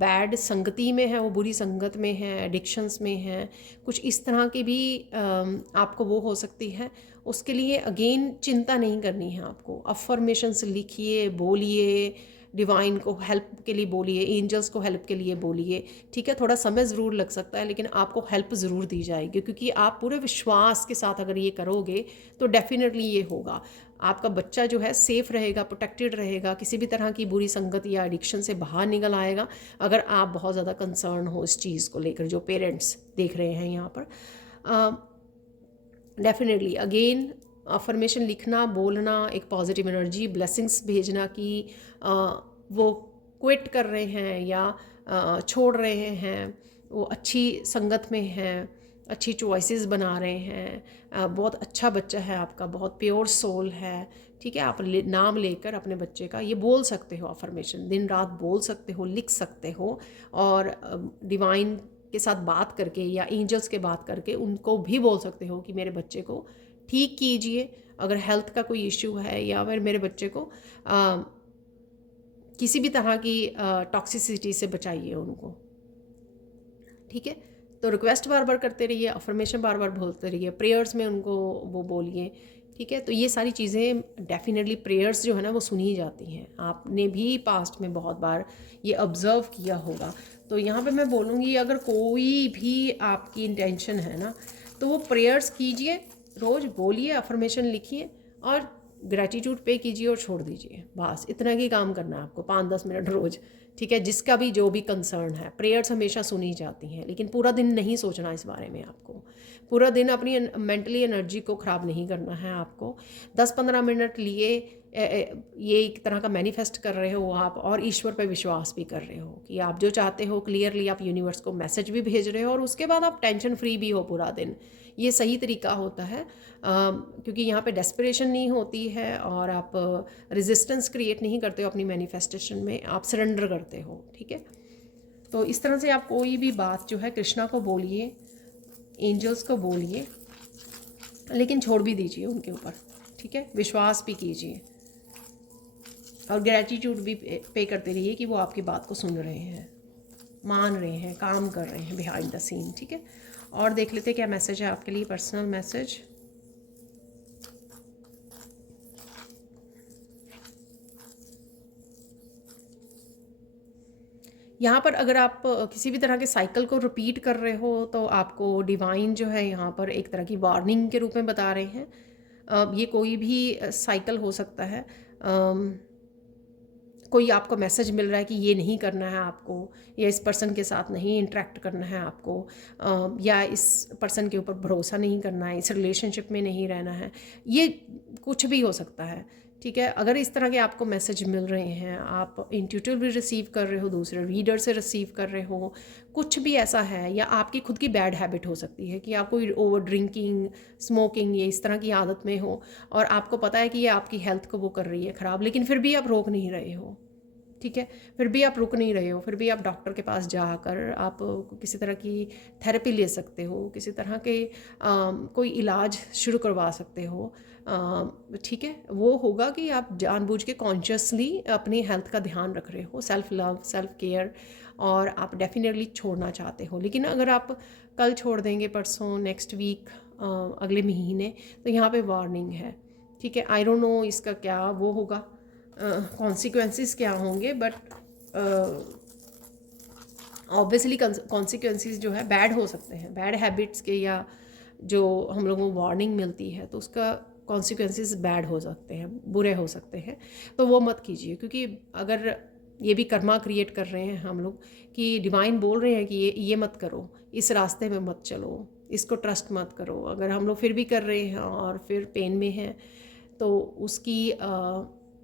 बैड संगति में है, वो बुरी संगत में है, एडिक्शंस में है, कुछ इस तरह की भी आपको वो हो सकती है। उसके लिए अगेन चिंता नहीं करनी है आपको। अफर्मेशंस लिखिए, बोलिए, डिवाइन को हेल्प के लिए बोलिए, एंजल्स को हेल्प के लिए बोलिए। ठीक है, थोड़ा समय ज़रूर लग सकता है लेकिन आपको हेल्प ज़रूर दी जाएगी, क्योंकि आप पूरे विश्वास के साथ अगर ये करोगे तो डेफिनेटली ये होगा। आपका बच्चा जो है सेफ़ रहेगा, प्रोटेक्टेड रहेगा, किसी भी तरह की बुरी संगत या एडिक्शन से बाहर निकल आएगा, अगर आप बहुत ज़्यादा कंसर्न हो इस चीज़ को लेकर, जो पेरेंट्स देख रहे हैं यहाँ पर। डेफिनेटली अगेन अफर्मेशन लिखना, बोलना, एक पॉजिटिव एनर्जी, ब्लेसिंग्स भेजना कि वो क्विट कर रहे हैं या छोड़ रहे हैं, वो अच्छी संगत में हैं, अच्छी चॉइसेस बना रहे हैं, बहुत अच्छा बच्चा है आपका, बहुत प्योर सोल है। ठीक है, आप नाम लेकर अपने बच्चे का ये बोल सकते हो, अफर्मेशन दिन रात बोल सकते हो, लिख सकते हो, और डिवाइन के साथ बात करके या एंजल्स के बात करके उनको भी बोल सकते हो कि मेरे बच्चे को ठीक कीजिए, अगर हेल्थ का कोई इश्यू है या फिर मेरे बच्चे को किसी भी तरह की टॉक्सिसिटी से बचाइए उनको। ठीक है, तो रिक्वेस्ट बार बार करते रहिए, अफर्मेशन बार बार बोलते रहिए, प्रेयर्स में उनको वो बोलिए। ठीक है, तो ये सारी चीज़ें डेफिनेटली प्रेयर्स जो है ना वो सुनी जाती हैं। आपने भी पास्ट में बहुत बार ये ऑब्ज़र्व किया होगा। तो यहाँ पे मैं बोलूँगी अगर कोई भी आपकी इंटेंशन है ना तो वो प्रेयर्स कीजिए, रोज़ बोलिए, अफर्मेशन लिखिए और ग्रैटिट्यूड पे कीजिए और छोड़ दीजिए। बस इतना ही काम करना है आपको, 5-10 मिनट रोज़। ठीक है, जिसका भी जो भी कंसर्न है। प्रेयर्स हमेशा सुनी जाती हैं, लेकिन पूरा दिन नहीं सोचना इस बारे में आपको। पूरा दिन अपनी मेंटली एनर्जी को ख़राब नहीं करना है आपको। 10-15 मिनट लिए ये एक तरह का मैनिफेस्ट कर रहे हो आप और ईश्वर पर विश्वास भी कर रहे हो कि आप जो चाहते हो क्लियरली आप यूनिवर्स को मैसेज भी भेज रहे हो और उसके बाद आप टेंशन फ्री भी हो पूरा दिन। ये सही तरीका होता है, क्योंकि यहाँ पे डेस्परेशन नहीं होती है और आप रेजिस्टेंस क्रिएट नहीं करते हो अपनी मैनिफेस्टेशन में, आप सरेंडर करते हो। ठीक है, तो इस तरह से आप कोई भी बात जो है कृष्णा को बोलिए, एंजल्स को बोलिए, लेकिन छोड़ भी दीजिए उनके ऊपर। ठीक है, विश्वास भी कीजिए और ग्रैटिट्यूड भी पे करते रहिए कि वो आपकी बात को सुन रहे हैं, मान रहे हैं, काम कर रहे हैं बिहाइंड द सीन। ठीक है, और देख लेते क्या मैसेज है आपके लिए, पर्सनल मैसेज। यहाँ पर अगर आप किसी भी तरह के साइकिल को रिपीट कर रहे हो तो आपको डिवाइन जो है यहाँ पर एक तरह की वार्निंग के रूप में बता रहे हैं। ये कोई भी साइकिल हो सकता है। कोई आपको मैसेज मिल रहा है कि ये नहीं करना है आपको, या इस पर्सन के साथ नहीं इंटरेक्ट करना है आपको, या इस पर्सन के ऊपर भरोसा नहीं करना है, इस रिलेशनशिप में नहीं रहना है। ये कुछ भी हो सकता है। ठीक है, अगर इस तरह के आपको मैसेज मिल रहे हैं, आप इंट्यूटिव भी रिसीव कर रहे हो, दूसरे रीडर से रिसीव कर रहे हो, कुछ भी ऐसा है, या आपकी खुद की बैड हैबिट हो सकती है कि आप कोई ओवर ड्रिंकिंग, स्मोकिंग, ये इस तरह की आदत में हो और आपको पता है कि ये आपकी हेल्थ को वो कर रही है ख़राब, लेकिन फिर भी आप रोक नहीं रहे हो। ठीक है, फिर भी आप रुक नहीं रहे हो, फिर भी आप डॉक्टर के पास जाकर आप किसी तरह की थेरेपी ले सकते हो, किसी तरह के कोई इलाज शुरू करवा सकते हो। ठीक है, वो होगा कि आप जानबूझ के कॉन्शियसली अपनी हेल्थ का ध्यान रख रहे हो, सेल्फ लव, सेल्फ केयर, और आप डेफिनेटली छोड़ना चाहते हो। लेकिन अगर आप कल छोड़ देंगे, परसों, नेक्स्ट वीक, अगले महीने, तो यहाँ पे वार्निंग है। ठीक है, आई डोंट नो इसका क्या वो होगा, कॉन्सिक्वेंसेस क्या होंगे, बट ऑब्वियसली कॉन्सिक्वेंसेस जो है बैड हो सकते हैं, बैड हैबिट्स के, या जो हम लोगों को वार्निंग मिलती है तो उसका कॉन्सिक्वेंसेस बैड हो सकते हैं, बुरे हो सकते हैं। तो वो मत कीजिए, क्योंकि अगर ये भी कर्मा क्रिएट कर रहे हैं हम लोग कि डिवाइन बोल रहे हैं कि ये मत करो, इस रास्ते में मत चलो, इसको ट्रस्ट मत करो। अगर हम लोग फिर भी कर रहे हैं और फिर पेन में हैं तो उसकी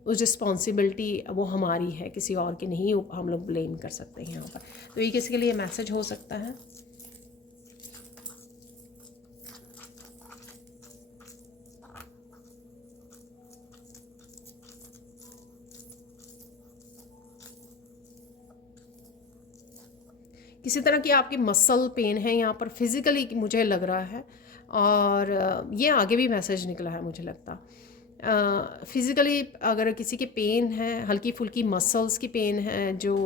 उस रिस्पॉन्सिबिलिटी वो हमारी है, किसी और की नहीं, हम लोग ब्लेम कर सकते हैं यहाँ पर। तो ये किसी के लिए मैसेज हो सकता है। किसी तरह की आपकी मसल पेन है यहाँ पर, फिज़िकली मुझे लग रहा है, और ये आगे भी मैसेज निकला है मुझे लगता। फिज़िकली अगर किसी के पेन है, हल्की फुल्की मसल्स की पेन है, जो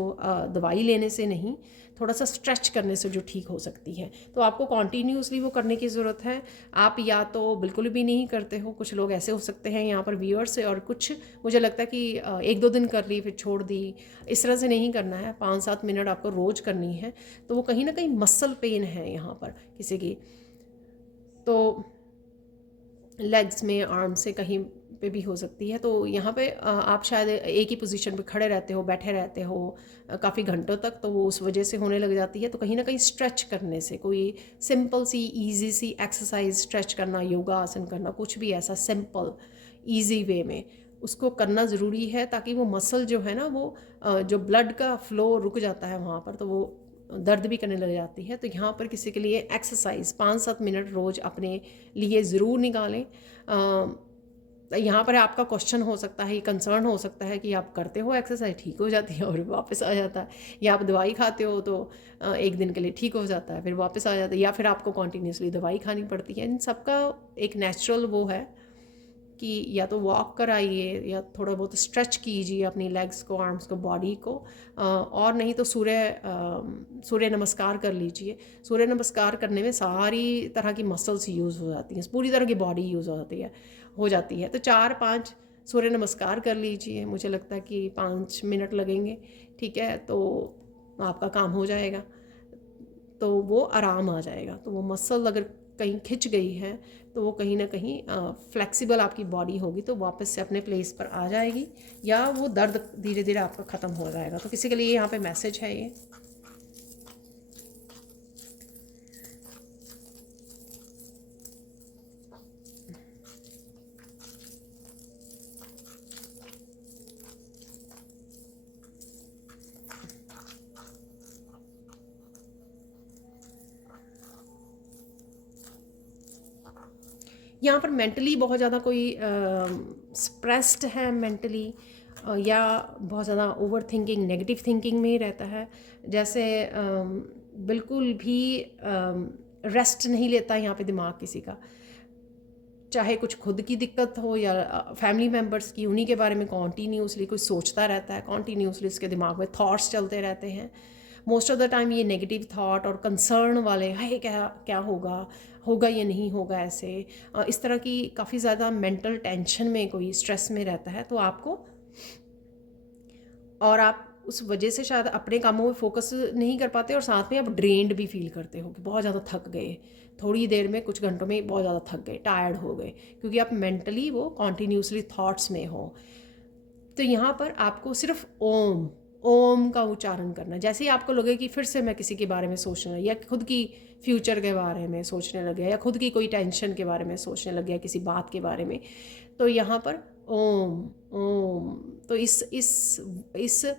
दवाई लेने से नहीं, थोड़ा सा स्ट्रेच करने से जो ठीक हो सकती है, तो आपको कॉन्टीन्यूसली वो करने की ज़रूरत है। आप या तो बिल्कुल भी नहीं करते हो, कुछ लोग ऐसे हो सकते हैं यहाँ पर व्यूअर्स से, और कुछ मुझे लगता है कि 1-2 दिन कर ली फिर छोड़ दी, इस तरह से नहीं करना है। 5-7 मिनट आपको रोज़ करनी है। तो वो कहीं ना कहीं मसल पेन है यहाँ पर किसी की, तो लेग्स में, आर्म से कहीं पे भी हो सकती है। तो यहाँ पे आप शायद एक ही पोजीशन पे खड़े रहते हो, बैठे रहते हो काफ़ी घंटों तक, तो वो उस वजह से होने लग जाती है। तो कहीं ना कहीं स्ट्रेच करने से, कोई सिंपल सी ईजी सी एक्सरसाइज, स्ट्रेच करना, योगा आसन करना, कुछ भी ऐसा सिंपल ईजी वे में उसको करना ज़रूरी है, ताकि वो मसल जो है ना, वो जो ब्लड का फ्लो रुक जाता है वहाँ पर, तो वो दर्द भी करने लग जाती है। तो यहाँ पर किसी के लिए एक्सरसाइज 5-7 मिनट रोज़ अपने लिए ज़रूर निकालें। यहाँ पर आपका क्वेश्चन हो सकता है, ये कंसर्न हो सकता है कि आप करते हो एक्सरसाइज, ठीक हो जाती है और वापस आ जाता है, या आप दवाई खाते हो तो एक दिन के लिए ठीक हो जाता है फिर वापस आ जाता है, या फिर आपको कॉन्टीन्यूसली दवाई खानी पड़ती है। इन सबका एक नेचुरल वो है कि या तो वॉक कराइए या थोड़ा बहुत स्ट्रेच कीजिए अपनी लेग्स को, आर्म्स को, बॉडी को, और नहीं तो सूर्य नमस्कार कर लीजिए। सूर्य नमस्कार करने में सारी तरह की मसल्स यूज़ हो जाती हैं, पूरी तरह की बॉडी यूज़ हो जाती है। तो 4-5 सूर्य नमस्कार कर लीजिए, मुझे लगता है कि 5 मिनट लगेंगे, ठीक है, तो आपका काम हो जाएगा, तो वो आराम आ जाएगा। तो वो मसल अगर कहीं खिंच गई है तो वो कहीं ना कहीं फ्लेक्सिबल आपकी बॉडी होगी तो वापस से अपने प्लेस पर आ जाएगी, या वो दर्द धीरे धीरे आपका ख़त्म हो जाएगा। तो किसी के लिए यहाँ पे मैसेज है ये। यहाँ पर मेंटली बहुत ज़्यादा कोई स्ट्रेस्ड है मेंटली, या बहुत ज़्यादा ओवर थिंकिंग, नेगेटिव थिंकिंग में ही रहता है, जैसे बिल्कुल भी रेस्ट नहीं लेता यहाँ पे दिमाग किसी का, चाहे कुछ खुद की दिक्कत हो या फैमिली मेम्बर्स की, उन्हीं के बारे में कॉन्टीन्यूसली कोई सोचता रहता है, कॉन्टीन्यूसली उसके दिमाग में थॉट्स चलते रहते हैं। मोस्ट ऑफ द टाइम ये नेगेटिव थॉट और कंसर्न वाले, है क्या क्या होगा या नहीं होगा, ऐसे इस तरह की काफ़ी ज़्यादा मेंटल टेंशन में, कोई स्ट्रेस में रहता है। तो आपको, और आप उस वजह से शायद अपने कामों में फोकस नहीं कर पाते, और साथ में आप ड्रेन्ड भी फील करते हो कि बहुत ज़्यादा थक गए, थोड़ी देर में, कुछ घंटों में बहुत ज़्यादा थक गए, टायर्ड हो गए, क्योंकि आप मेंटली वो कॉन्टीन्यूसली थॉट्स में हो। तो यहाँ पर आपको सिर्फ ओम ओम का उच्चारण करना। जैसे ही आपको लगे कि फिर से मैं किसी के बारे में सोचना, या खुद की फ्यूचर के बारे में सोचने लग गया, या खुद की कोई टेंशन के बारे में सोचने लग गया, किसी बात के बारे में, तो यहाँ पर ओम ओम, तो इस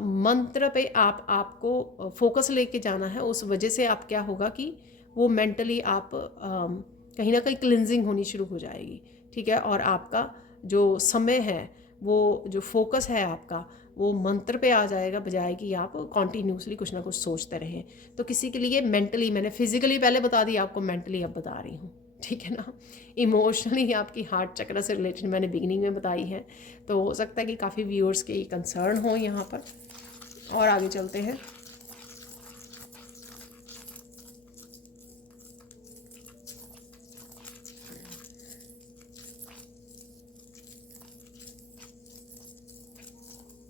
मंत्र पे आपको फोकस लेके जाना है। उस वजह से आप क्या होगा कि वो मेंटली आप कहीं ना कहीं क्लिनजिंग होनी शुरू हो जाएगी, ठीक है, और आपका जो समय है, वो जो फोकस है आपका, वो मंत्र पे आ जाएगा, बजाय कि आप कॉन्टीन्यूसली कुछ ना कुछ सोचते रहें। तो किसी के लिए मेंटली, मैंने फिजिकली पहले बता दिया, आपको मेंटली अब बता रही हूँ, ठीक है ना। इमोशनली आपकी हार्ट चक्र से रिलेटेड मैंने बिगिनिंग में बताई है, तो हो सकता है कि काफ़ी व्यूअर्स के कंसर्न हो यहाँ पर। और आगे चलते हैं।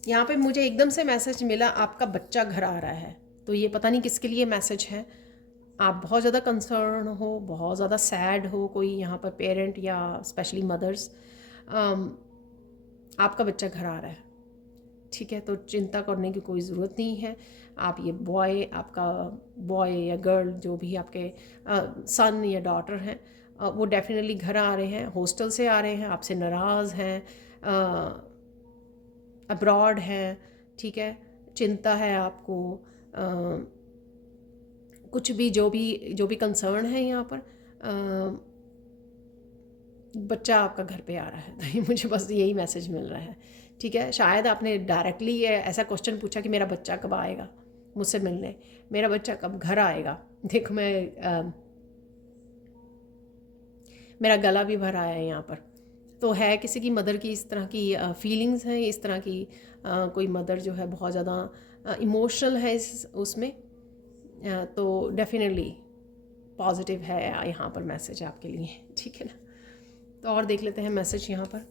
यहाँ पे मुझे एकदम से मैसेज मिला, आपका बच्चा घर आ रहा है। तो ये पता नहीं किसके लिए मैसेज है। आप बहुत ज़्यादा कंसर्न हो, बहुत ज़्यादा सैड हो, कोई यहाँ पर पेरेंट या स्पेशली मदर्स, आपका बच्चा घर आ रहा है, ठीक है। तो चिंता करने की कोई ज़रूरत नहीं है। आप ये बॉय, आपका बॉय या गर्ल, जो भी आपके सन या डॉटर हैं, वो डेफिनेटली घर आ रहे हैं, हॉस्टल से आ रहे हैं, आपसे नाराज़ हैं, अब्रॉड हैं, ठीक है, चिंता है आपको, कुछ भी जो भी कंसर्न है यहाँ पर, बच्चा आपका घर पे आ रहा है। तो मुझे बस यही मैसेज मिल रहा है, ठीक है। शायद आपने डायरेक्टली ऐसा क्वेश्चन पूछा कि मेरा बच्चा कब आएगा मुझसे मिलने, मेरा बच्चा कब घर आएगा। देखो मेरा गला भी भर आया है यहाँ पर। तो है किसी की मदर की इस तरह की फीलिंग्स हैं, इस तरह की कोई मदर जो है बहुत ज़्यादा इमोशनल है उसमें, तो डेफिनेटली पॉजिटिव है यहाँ पर मैसेज आपके लिए, ठीक है ना। तो और देख लेते हैं मैसेज यहाँ पर।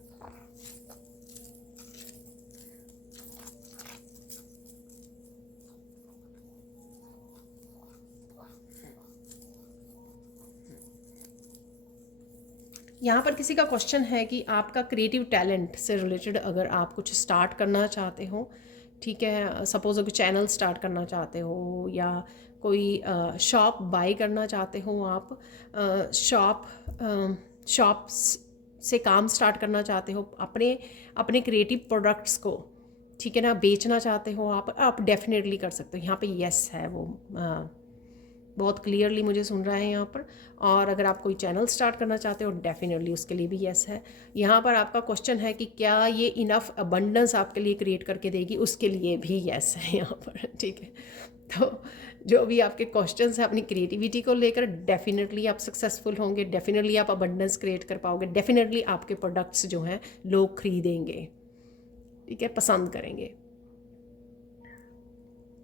यहाँ पर किसी का क्वेश्चन है कि आपका क्रिएटिव टैलेंट से रिलेटेड अगर आप कुछ स्टार्ट करना चाहते हो, ठीक है, सपोज अगर चैनल स्टार्ट करना चाहते हो, या कोई शॉप बाई करना चाहते हो, आप शॉप से काम स्टार्ट करना चाहते हो, अपने क्रिएटिव प्रोडक्ट्स को, ठीक है ना, बेचना चाहते हो, आप डेफिनेटली कर सकते हो। यहाँ पे यस है वो बहुत क्लियरली मुझे सुन रहा है यहाँ पर। और अगर आप कोई चैनल स्टार्ट करना चाहते हो डेफिनेटली उसके लिए भी यस है। यहाँ पर आपका क्वेश्चन है कि क्या ये इनफ अबंडेंस आपके लिए क्रिएट करके देगी, उसके लिए भी यस है यहाँ पर, ठीक है। तो जो भी आपके क्वेश्चंस हैं अपनी क्रिएटिविटी को लेकर, डेफिनेटली आप सक्सेसफुल होंगे, डेफिनेटली आप अबंडेंस क्रिएट कर पाओगे, डेफिनेटली आपके प्रोडक्ट्स जो हैं लोग खरीदेंगे, ठीक है, पसंद करेंगे,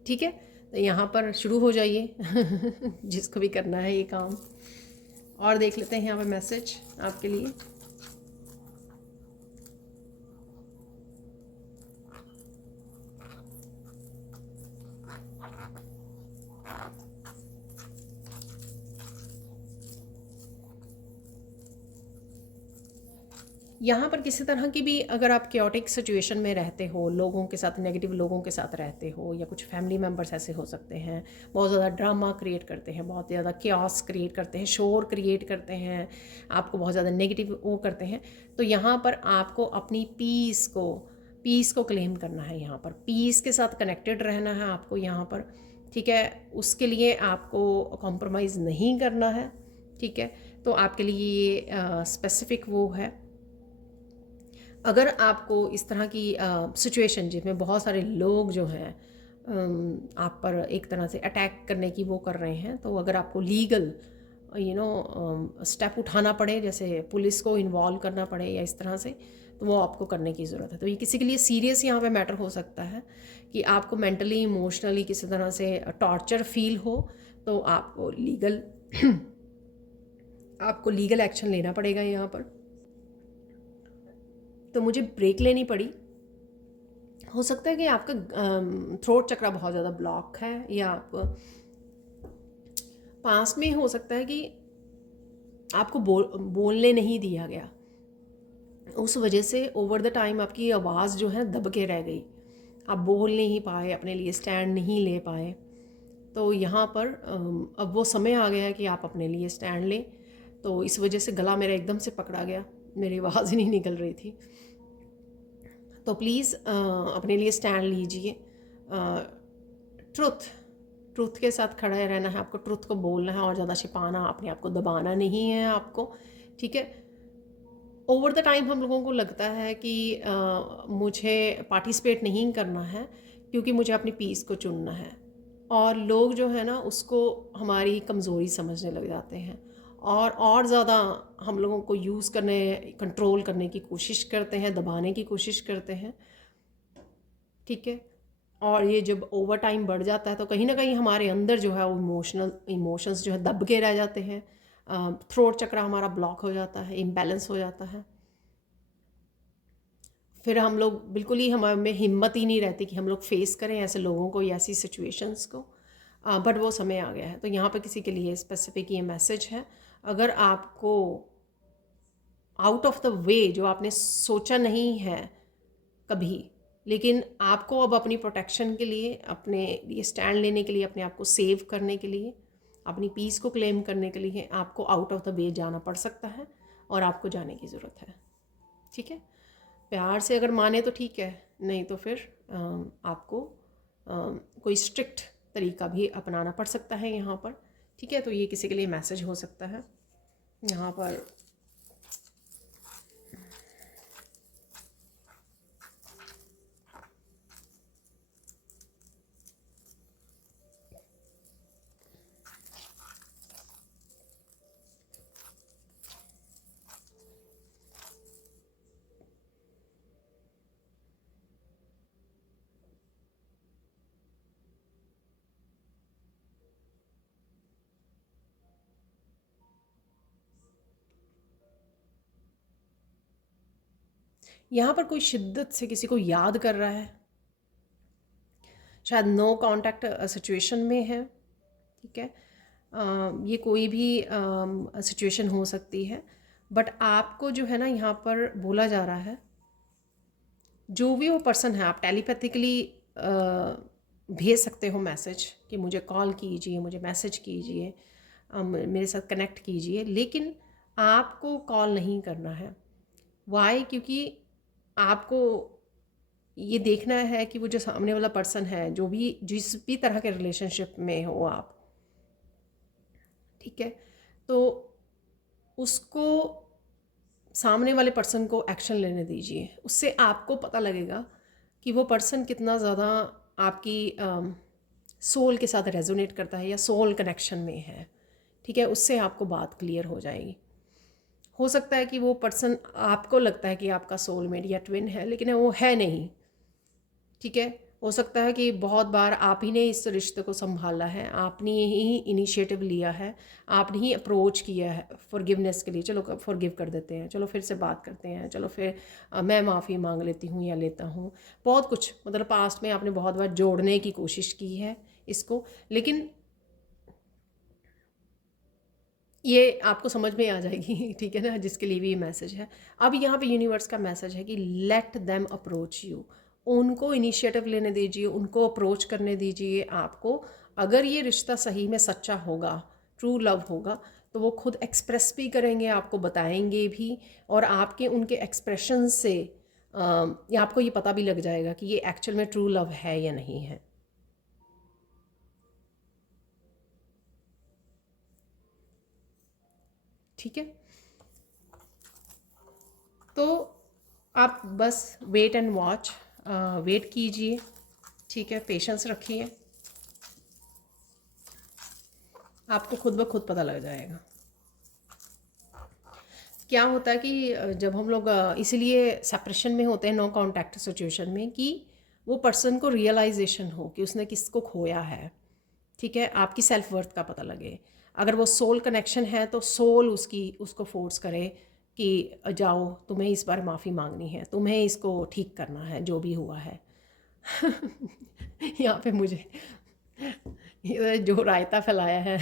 ठीक है। तो यहाँ पर शुरू हो जाइए जिसको भी करना है ये काम। और देख लेते हैं यहाँ पे मैसेज आपके लिए। यहाँ पर किसी तरह की भी अगर आप क्योटिक सिचुएशन में रहते हो, लोगों के साथ, नेगेटिव लोगों के साथ रहते हो, या कुछ फैमिली मेम्बर्स ऐसे हो सकते हैं बहुत ज़्यादा ड्रामा क्रिएट करते हैं, बहुत ज़्यादा क्यास क्रिएट करते हैं, शोर क्रिएट करते हैं, आपको बहुत ज़्यादा नेगेटिव वो करते हैं, तो यहाँ पर आपको अपनी पीस को क्लेम करना है। यहाँ पर पीस के साथ कनेक्टेड रहना है आपको यहाँ पर, ठीक है। उसके लिए आपको कॉम्प्रोमाइज़ नहीं करना है, ठीक है। तो आपके लिए ये स्पेसिफिक वो है। अगर आपको इस तरह की सिचुएशन जिसमें बहुत सारे लोग जो हैं आप पर एक तरह से अटैक करने की वो कर रहे हैं, तो अगर आपको लीगल स्टेप उठाना पड़े, जैसे पुलिस को इन्वॉल्व करना पड़े या इस तरह से, तो वो आपको करने की ज़रूरत है। तो ये किसी के लिए सीरियस यहाँ पे मैटर हो सकता है कि आपको मेंटली इमोशनली किसी तरह से टॉर्चर फील हो, तो आपको लीगल एक्शन लेना पड़ेगा यहाँ पर। तो मुझे ब्रेक लेनी पड़ी। हो सकता है कि आपका थ्रोट चक्रा बहुत ज़्यादा ब्लॉक है, या आप पास में हो सकता है कि आपको बोलने नहीं दिया गया, उस वजह से ओवर द टाइम आपकी आवाज़ जो है दब के रह गई, आप बोल नहीं पाए, अपने लिए स्टैंड नहीं ले पाए। तो यहाँ पर अब वो समय आ गया है कि आप अपने लिए स्टैंड लें। तो इस वजह से गला मेरा एकदम से पकड़ा गया, मेरी आवाज़ ही नहीं निकल रही थी। तो प्लीज़ अपने लिए स्टैंड लीजिए। ट्रुथ के साथ खड़ा रहना है आपको, ट्रुथ को बोलना है, और ज़्यादा छिपाना, अपने आप को दबाना नहीं है आपको, ठीक है। ओवर द टाइम हम लोगों को लगता है कि मुझे पार्टिसिपेट नहीं करना है क्योंकि मुझे अपनी पीस को चुनना है, और लोग जो है ना उसको हमारी कमज़ोरी समझने लग जाते हैं, और ज़्यादा हम लोगों को यूज़ करने, कंट्रोल करने की कोशिश करते हैं, दबाने की कोशिश करते हैं, ठीक है। और ये जब ओवर टाइम बढ़ जाता है तो कहीं ना कहीं हमारे अंदर जो है वो इमोशंस जो है दब के रह जाते हैं, थ्रोट चक्र हमारा ब्लॉक हो जाता है, इम्बैलेंस हो जाता है। फिर हम लोग बिल्कुल ही, हमें हिम्मत ही नहीं रहती कि हम लोग फेस करें ऐसे लोगों को या ऐसी सिचुएशंस को। बट वो समय आ गया है। तो यहाँ पर किसी के लिए स्पेसिफिक ये मैसेज है, अगर आपको आउट ऑफ द वे जो आपने सोचा नहीं है कभी, लेकिन आपको अब अपनी प्रोटेक्शन के लिए, अपने लिए स्टैंड लेने के लिए, अपने आप को सेव करने के लिए, अपनी पीस को क्लेम करने के लिए आपको आउट ऑफ द वे जाना पड़ सकता है, और आपको जाने की ज़रूरत है, ठीक है। प्यार से अगर माने तो ठीक है, नहीं तो फिर आपको कोई स्ट्रिक्ट तरीका भी अपनाना पड़ सकता है यहाँ पर, ठीक है। तो ये किसी के लिए मैसेज हो सकता है यहाँ पर। यहाँ पर कोई शिद्दत से किसी को याद कर रहा है, शायद नो कांटेक्ट सिचुएशन में है, ठीक है। ये कोई भी सिचुएशन हो सकती है, बट आपको जो है ना यहाँ पर बोला जा रहा है, जो भी वो पर्सन है, आप टेलीपैथिकली भेज सकते हो मैसेज कि मुझे कॉल कीजिए, मुझे मैसेज कीजिए, मेरे साथ कनेक्ट कीजिए, लेकिन आपको कॉल नहीं करना है। वाई? क्योंकि आपको ये देखना है कि वो जो सामने वाला पर्सन है, जो भी जिस भी तरह के रिलेशनशिप में हो आप, ठीक है? तो उसको सामने वाले पर्सन को एक्शन लेने दीजिए। उससे आपको पता लगेगा कि वो पर्सन कितना ज़्यादा आपकी सोल के साथ रेजोनेट करता है या सोल कनेक्शन में है। ठीक है? उससे आपको बात क्लियर हो जाएगी। हो सकता है कि वो पर्सन, आपको लगता है कि आपका सोलमेट या ट्विन है, लेकिन वो है नहीं। ठीक है? हो सकता है कि बहुत बार आप ही ने इस रिश्ते को संभाला है, आपने ही इनिशिएटिव लिया है, आपने ही अप्रोच किया है फॉरगिवनेस के लिए। चलो फॉरगिव कर देते हैं, चलो फिर से बात करते हैं, चलो फिर मैं माफ़ी मांग लेती हूँ या लेता हूँ। बहुत कुछ, मतलब पास्ट में आपने बहुत बार जोड़ने की कोशिश की है इसको, लेकिन ये आपको समझ में आ जाएगी। ठीक है ना, जिसके लिए भी ये मैसेज है। अब यहाँ पे यूनिवर्स का मैसेज है कि लेट देम अप्रोच यू। उनको इनिशिएटिव लेने दीजिए, उनको अप्रोच करने दीजिए आपको। अगर ये रिश्ता सही में सच्चा होगा, ट्रू लव होगा, तो वो खुद एक्सप्रेस भी करेंगे, आपको बताएंगे भी। और आपके उनके एक्सप्रेशन से आपको ये पता भी लग जाएगा कि ये एक्चुअल में ट्रू लव है या नहीं है। ठीक है? तो आप बस वेट एंड वॉच, वेट कीजिए। ठीक है? पेशेंस रखिए, आपको खुद ब खुद पता लग जाएगा। क्या होता है कि जब हम लोग इसीलिए सेपरेशन में होते हैं, नो कांटेक्ट सिचुएशन में, कि वो पर्सन को रियलाइजेशन हो कि उसने किसको खोया है। ठीक है? आपकी सेल्फ वर्थ का पता लगे। अगर वो सोल कनेक्शन है तो सोल उसको फोर्स करे कि जाओ, तुम्हें इस बार माफ़ी मांगनी है, तुम्हें इसको ठीक करना है जो भी हुआ है। यहाँ पे मुझे ये जो रायता फैलाया है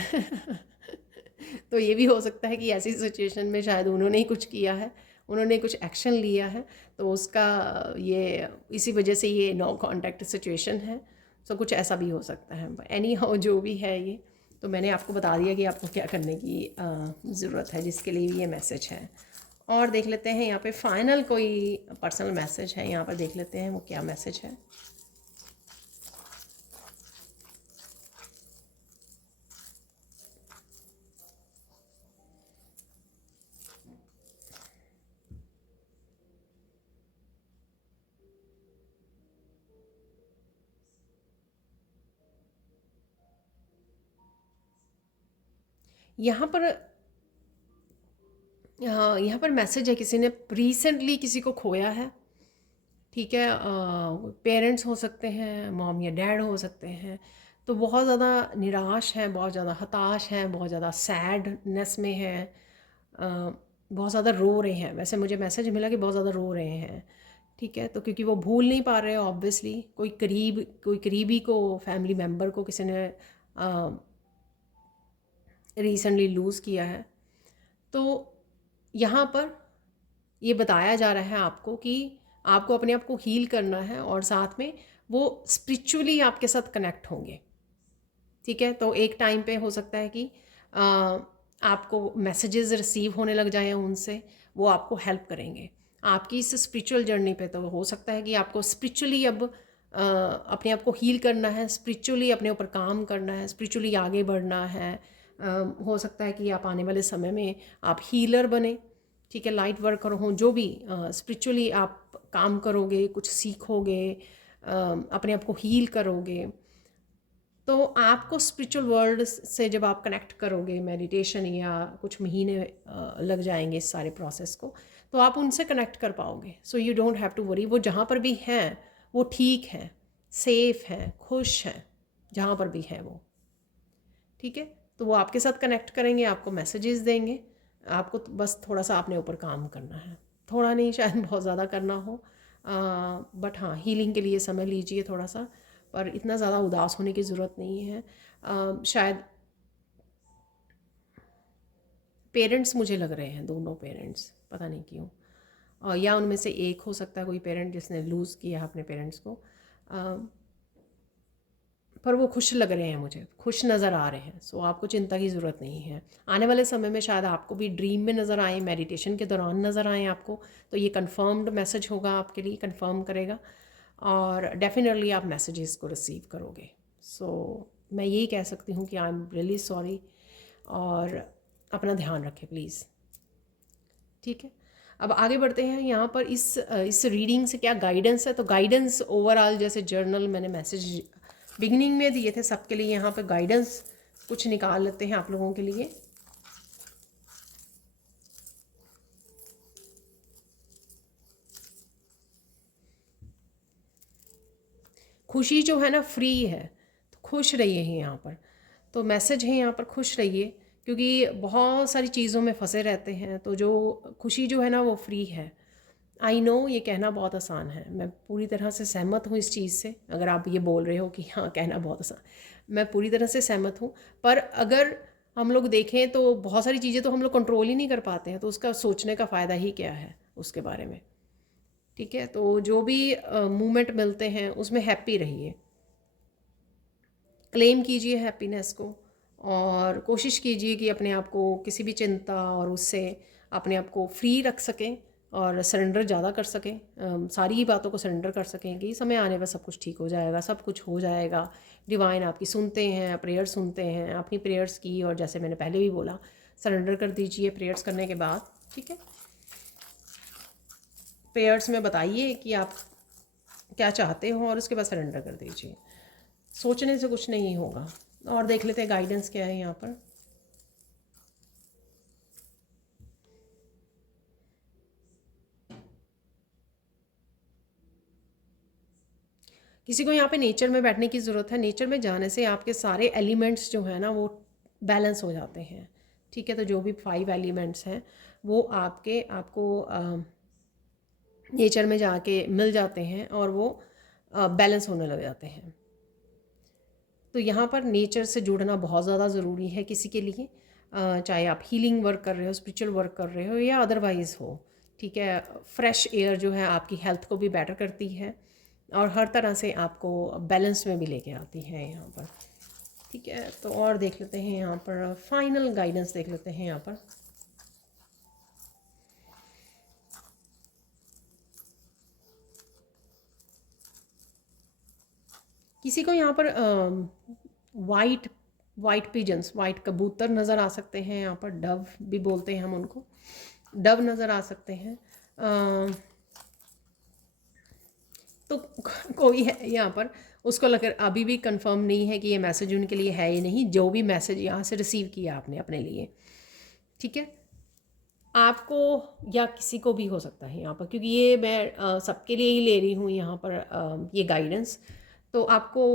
तो ये भी हो सकता है कि ऐसी सिचुएशन में शायद उन्होंने ही कुछ किया है, उन्होंने कुछ एक्शन लिया है, तो उसका ये इसी वजह से ये नो कांटेक्ट सिचुएशन है। सो कुछ ऐसा भी हो सकता है। एनी हाउ जो भी है ये, तो मैंने आपको बता दिया कि आपको क्या करने की ज़रूरत है, जिसके लिए भी ये मैसेज है। और देख लेते हैं यहाँ पे फाइनल कोई पर्सनल मैसेज है, यहाँ पर देख लेते हैं वो क्या मैसेज है। यहाँ पर हाँ, यहाँ पर मैसेज है, किसी ने रिसेंटली किसी को खोया है। ठीक है? पेरेंट्स हो सकते हैं, मॉम या डैड हो सकते हैं। तो बहुत ज़्यादा निराश हैं, बहुत ज़्यादा हताश हैं, बहुत ज़्यादा सैडनेस में हैं, बहुत ज़्यादा रो रहे हैं। वैसे मुझे मैसेज मिला कि बहुत ज़्यादा रो रहे हैं। ठीक है? तो क्योंकि वो भूल नहीं पा रहे ऑब्वियसली, कोई करीबी को, फैमिली मेम्बर को किसी ने रिसेंटली लूज़ किया है। तो यहाँ पर ये बताया जा रहा है आपको कि आपको अपने आप को हील करना है, और साथ में वो स्पिरिचुअली आपके साथ कनेक्ट होंगे। ठीक है? तो एक टाइम पे हो सकता है कि आपको मैसेजेस रिसीव होने लग जाएं उनसे, वो आपको हेल्प करेंगे आपकी इस स्पिरिचुअल जर्नी पे। तो हो सकता है कि आपको स्पिरिचुअली अब अपने आप को हील करना है, स्पिरिचुअली अपने ऊपर काम करना है, स्पिरिचुअली आगे बढ़ना है। हो सकता है कि आप आने वाले समय में आप हीलर बने। ठीक है? लाइट वर्कर हों, जो भी स्पिरिचुअली आप काम करोगे, कुछ सीखोगे, अपने आप को हील करोगे। तो आपको स्पिरिचुअल वर्ल्ड से जब आप कनेक्ट करोगे, मेडिटेशन या कुछ महीने लग जाएंगे इस सारे प्रोसेस को, तो आप उनसे कनेक्ट कर पाओगे। So you don't have to worry. वो जहाँ पर भी हैं वो ठीक हैं, सेफ हैं, खुश हैं, जहाँ पर भी हैं वो। ठीक है? तो वो आपके साथ कनेक्ट करेंगे, आपको मैसेजेस देंगे। आपको तो बस थोड़ा सा अपने ऊपर काम करना है, थोड़ा नहीं, शायद बहुत ज़्यादा करना हो, बट हाँ, हीलिंग के लिए समय लीजिए थोड़ा सा। पर इतना ज़्यादा उदास होने की ज़रूरत नहीं है। शायद पेरेंट्स मुझे लग रहे हैं, दोनों पेरेंट्स, पता नहीं क्यों। या उनमें से एक हो सकता है कोई पेरेंट जिसने लूज़ किया है अपने पेरेंट्स को। पर वो खुश लग रहे हैं, मुझे खुश नज़र आ रहे हैं। सो आपको चिंता की ज़रूरत नहीं है। आने वाले समय में शायद आपको भी ड्रीम में नज़र आए, मेडिटेशन के दौरान नज़र आए आपको। तो ये कंफर्म्ड मैसेज होगा आपके लिए, कंफर्म करेगा, और डेफिनेटली आप मैसेजेस को रिसीव करोगे। सो मैं यही कह सकती हूँ कि आई एम रियली सॉरी। और अपना ध्यान रखें प्लीज़। ठीक है, अब आगे बढ़ते हैं। यहाँ पर इस रीडिंग से क्या गाइडेंस है, तो गाइडेंस ओवरऑल जैसे जर्नल मैंने मैसेज बिगिनिंग में दिए थे सबके लिए, यहाँ पर गाइडेंस कुछ निकाल लेते हैं आप लोगों के लिए। खुशी जो है ना फ्री है, तो खुश रहिए यहाँ पर। तो मैसेज है यहाँ पर खुश रहिए, क्योंकि बहुत सारी चीज़ों में फंसे रहते हैं, तो जो खुशी जो है ना वो फ्री है। आई नो ये कहना बहुत आसान है, मैं पूरी तरह से सहमत हूँ इस चीज़ से। अगर आप ये बोल रहे हो कि हाँ कहना बहुत आसान, मैं पूरी तरह से सहमत हूँ। पर अगर हम लोग देखें तो बहुत सारी चीज़ें तो हम लोग कंट्रोल ही नहीं कर पाते हैं, तो उसका सोचने का फ़ायदा ही क्या है उसके बारे में। ठीक है, तो जो भी मूवमेंट मिलते हैं उसमें हैप्पी रहिए, क्लेम कीजिए हैप्पीनेस को, और कोशिश कीजिए कि अपने आप को किसी भी चिंता और उससे अपने आप को फ्री रख सकें और सरेंडर ज़्यादा कर सकें, सारी ही बातों को सरेंडर कर सकें कि समय आने पर सब कुछ ठीक हो जाएगा, सब कुछ हो जाएगा। डिवाइन आपकी सुनते हैं, प्रेयर सुनते हैं। अपनी प्रेयर्स की, और जैसे मैंने पहले भी बोला, सरेंडर कर दीजिए प्रेयर्स करने के बाद। ठीक है, प्रेयर्स में बताइए कि आप क्या चाहते हो और उसके बाद सरेंडर कर दीजिए। सोचने से कुछ नहीं होगा। और देख लेते हैं गाइडेंस क्या है यहाँ पर। किसी को यहाँ पे नेचर में बैठने की ज़रूरत है। नेचर में जाने से आपके सारे एलिमेंट्स जो है ना वो बैलेंस हो जाते हैं। ठीक है, तो जो भी 5 एलिमेंट्स हैं वो आपको नेचर में जाके मिल जाते हैं और वो बैलेंस होने लग जाते हैं। तो यहाँ पर नेचर से जुड़ना बहुत ज़्यादा ज़रूरी है किसी के लिए, चाहे आप हीलिंग वर्क कर रहे हो, स्पिरिचुअल वर्क कर रहे हो या अदरवाइज़ हो। ठीक है, फ्रेश एयर जो है आपकी हेल्थ को भी बेटर करती है और हर तरह से आपको बैलेंस में भी लेके आती है यहाँ पर। ठीक है, तो और देख लेते हैं यहाँ पर फाइनल गाइडेंस देख लेते हैं यहाँ पर। किसी को यहाँ पर वाइट वाइट पिजन्स, वाइट कबूतर नज़र आ सकते हैं। यहाँ पर डव भी बोलते हैं हम उनको, डव नज़र आ सकते हैं। तो कोई है यहाँ पर, उसको लग अभी भी कंफर्म नहीं है कि ये मैसेज उनके लिए है या नहीं, जो भी मैसेज यहाँ से रिसीव किया आपने अपने लिए। ठीक है, आपको या किसी को भी हो सकता है यहाँ पर, क्योंकि ये मैं सबके लिए ही ले रही हूँ यहाँ पर ये गाइडेंस। तो आपको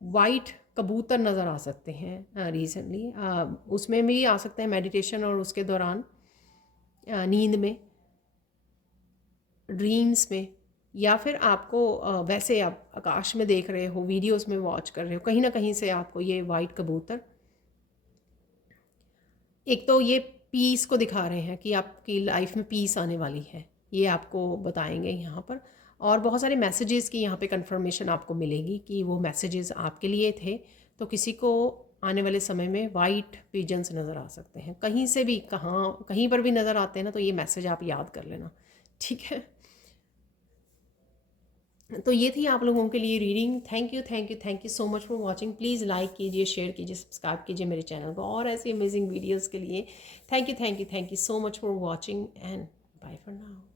वाइट कबूतर नज़र आ सकते हैं रिसेंटली, उसमें भी आ सकते हैं मेडिटेशन और उसके दौरान, नींद में, ड्रीम्स में, या फिर आपको वैसे आप आकाश में देख रहे हो, वीडियोस में वॉच कर रहे हो, कहीं ना कहीं से आपको ये वाइट कबूतर एक तो ये पीस को दिखा रहे हैं कि आपकी लाइफ में पीस आने वाली है, ये आपको बताएंगे यहाँ पर। और बहुत सारे मैसेजेस की यहाँ पे कंफर्मेशन आपको मिलेगी कि वो मैसेजेस आपके लिए थे। तो किसी को आने वाले समय में वाइट पिजन्स नज़र आ सकते हैं, कहीं से भी, कहाँ कहीं पर भी नज़र आते हैं ना, तो ये मैसेज आप याद कर लेना। ठीक है, तो ये थी आप लोगों के लिए reading. Thank you thank you thank you so much for watching. Please like कीजिए, शेयर कीजिए, सब्सक्राइब कीजिए मेरे चैनल को और ऐसी अमेजिंग वीडियोस के लिए। Thank you so much for watching and bye for now.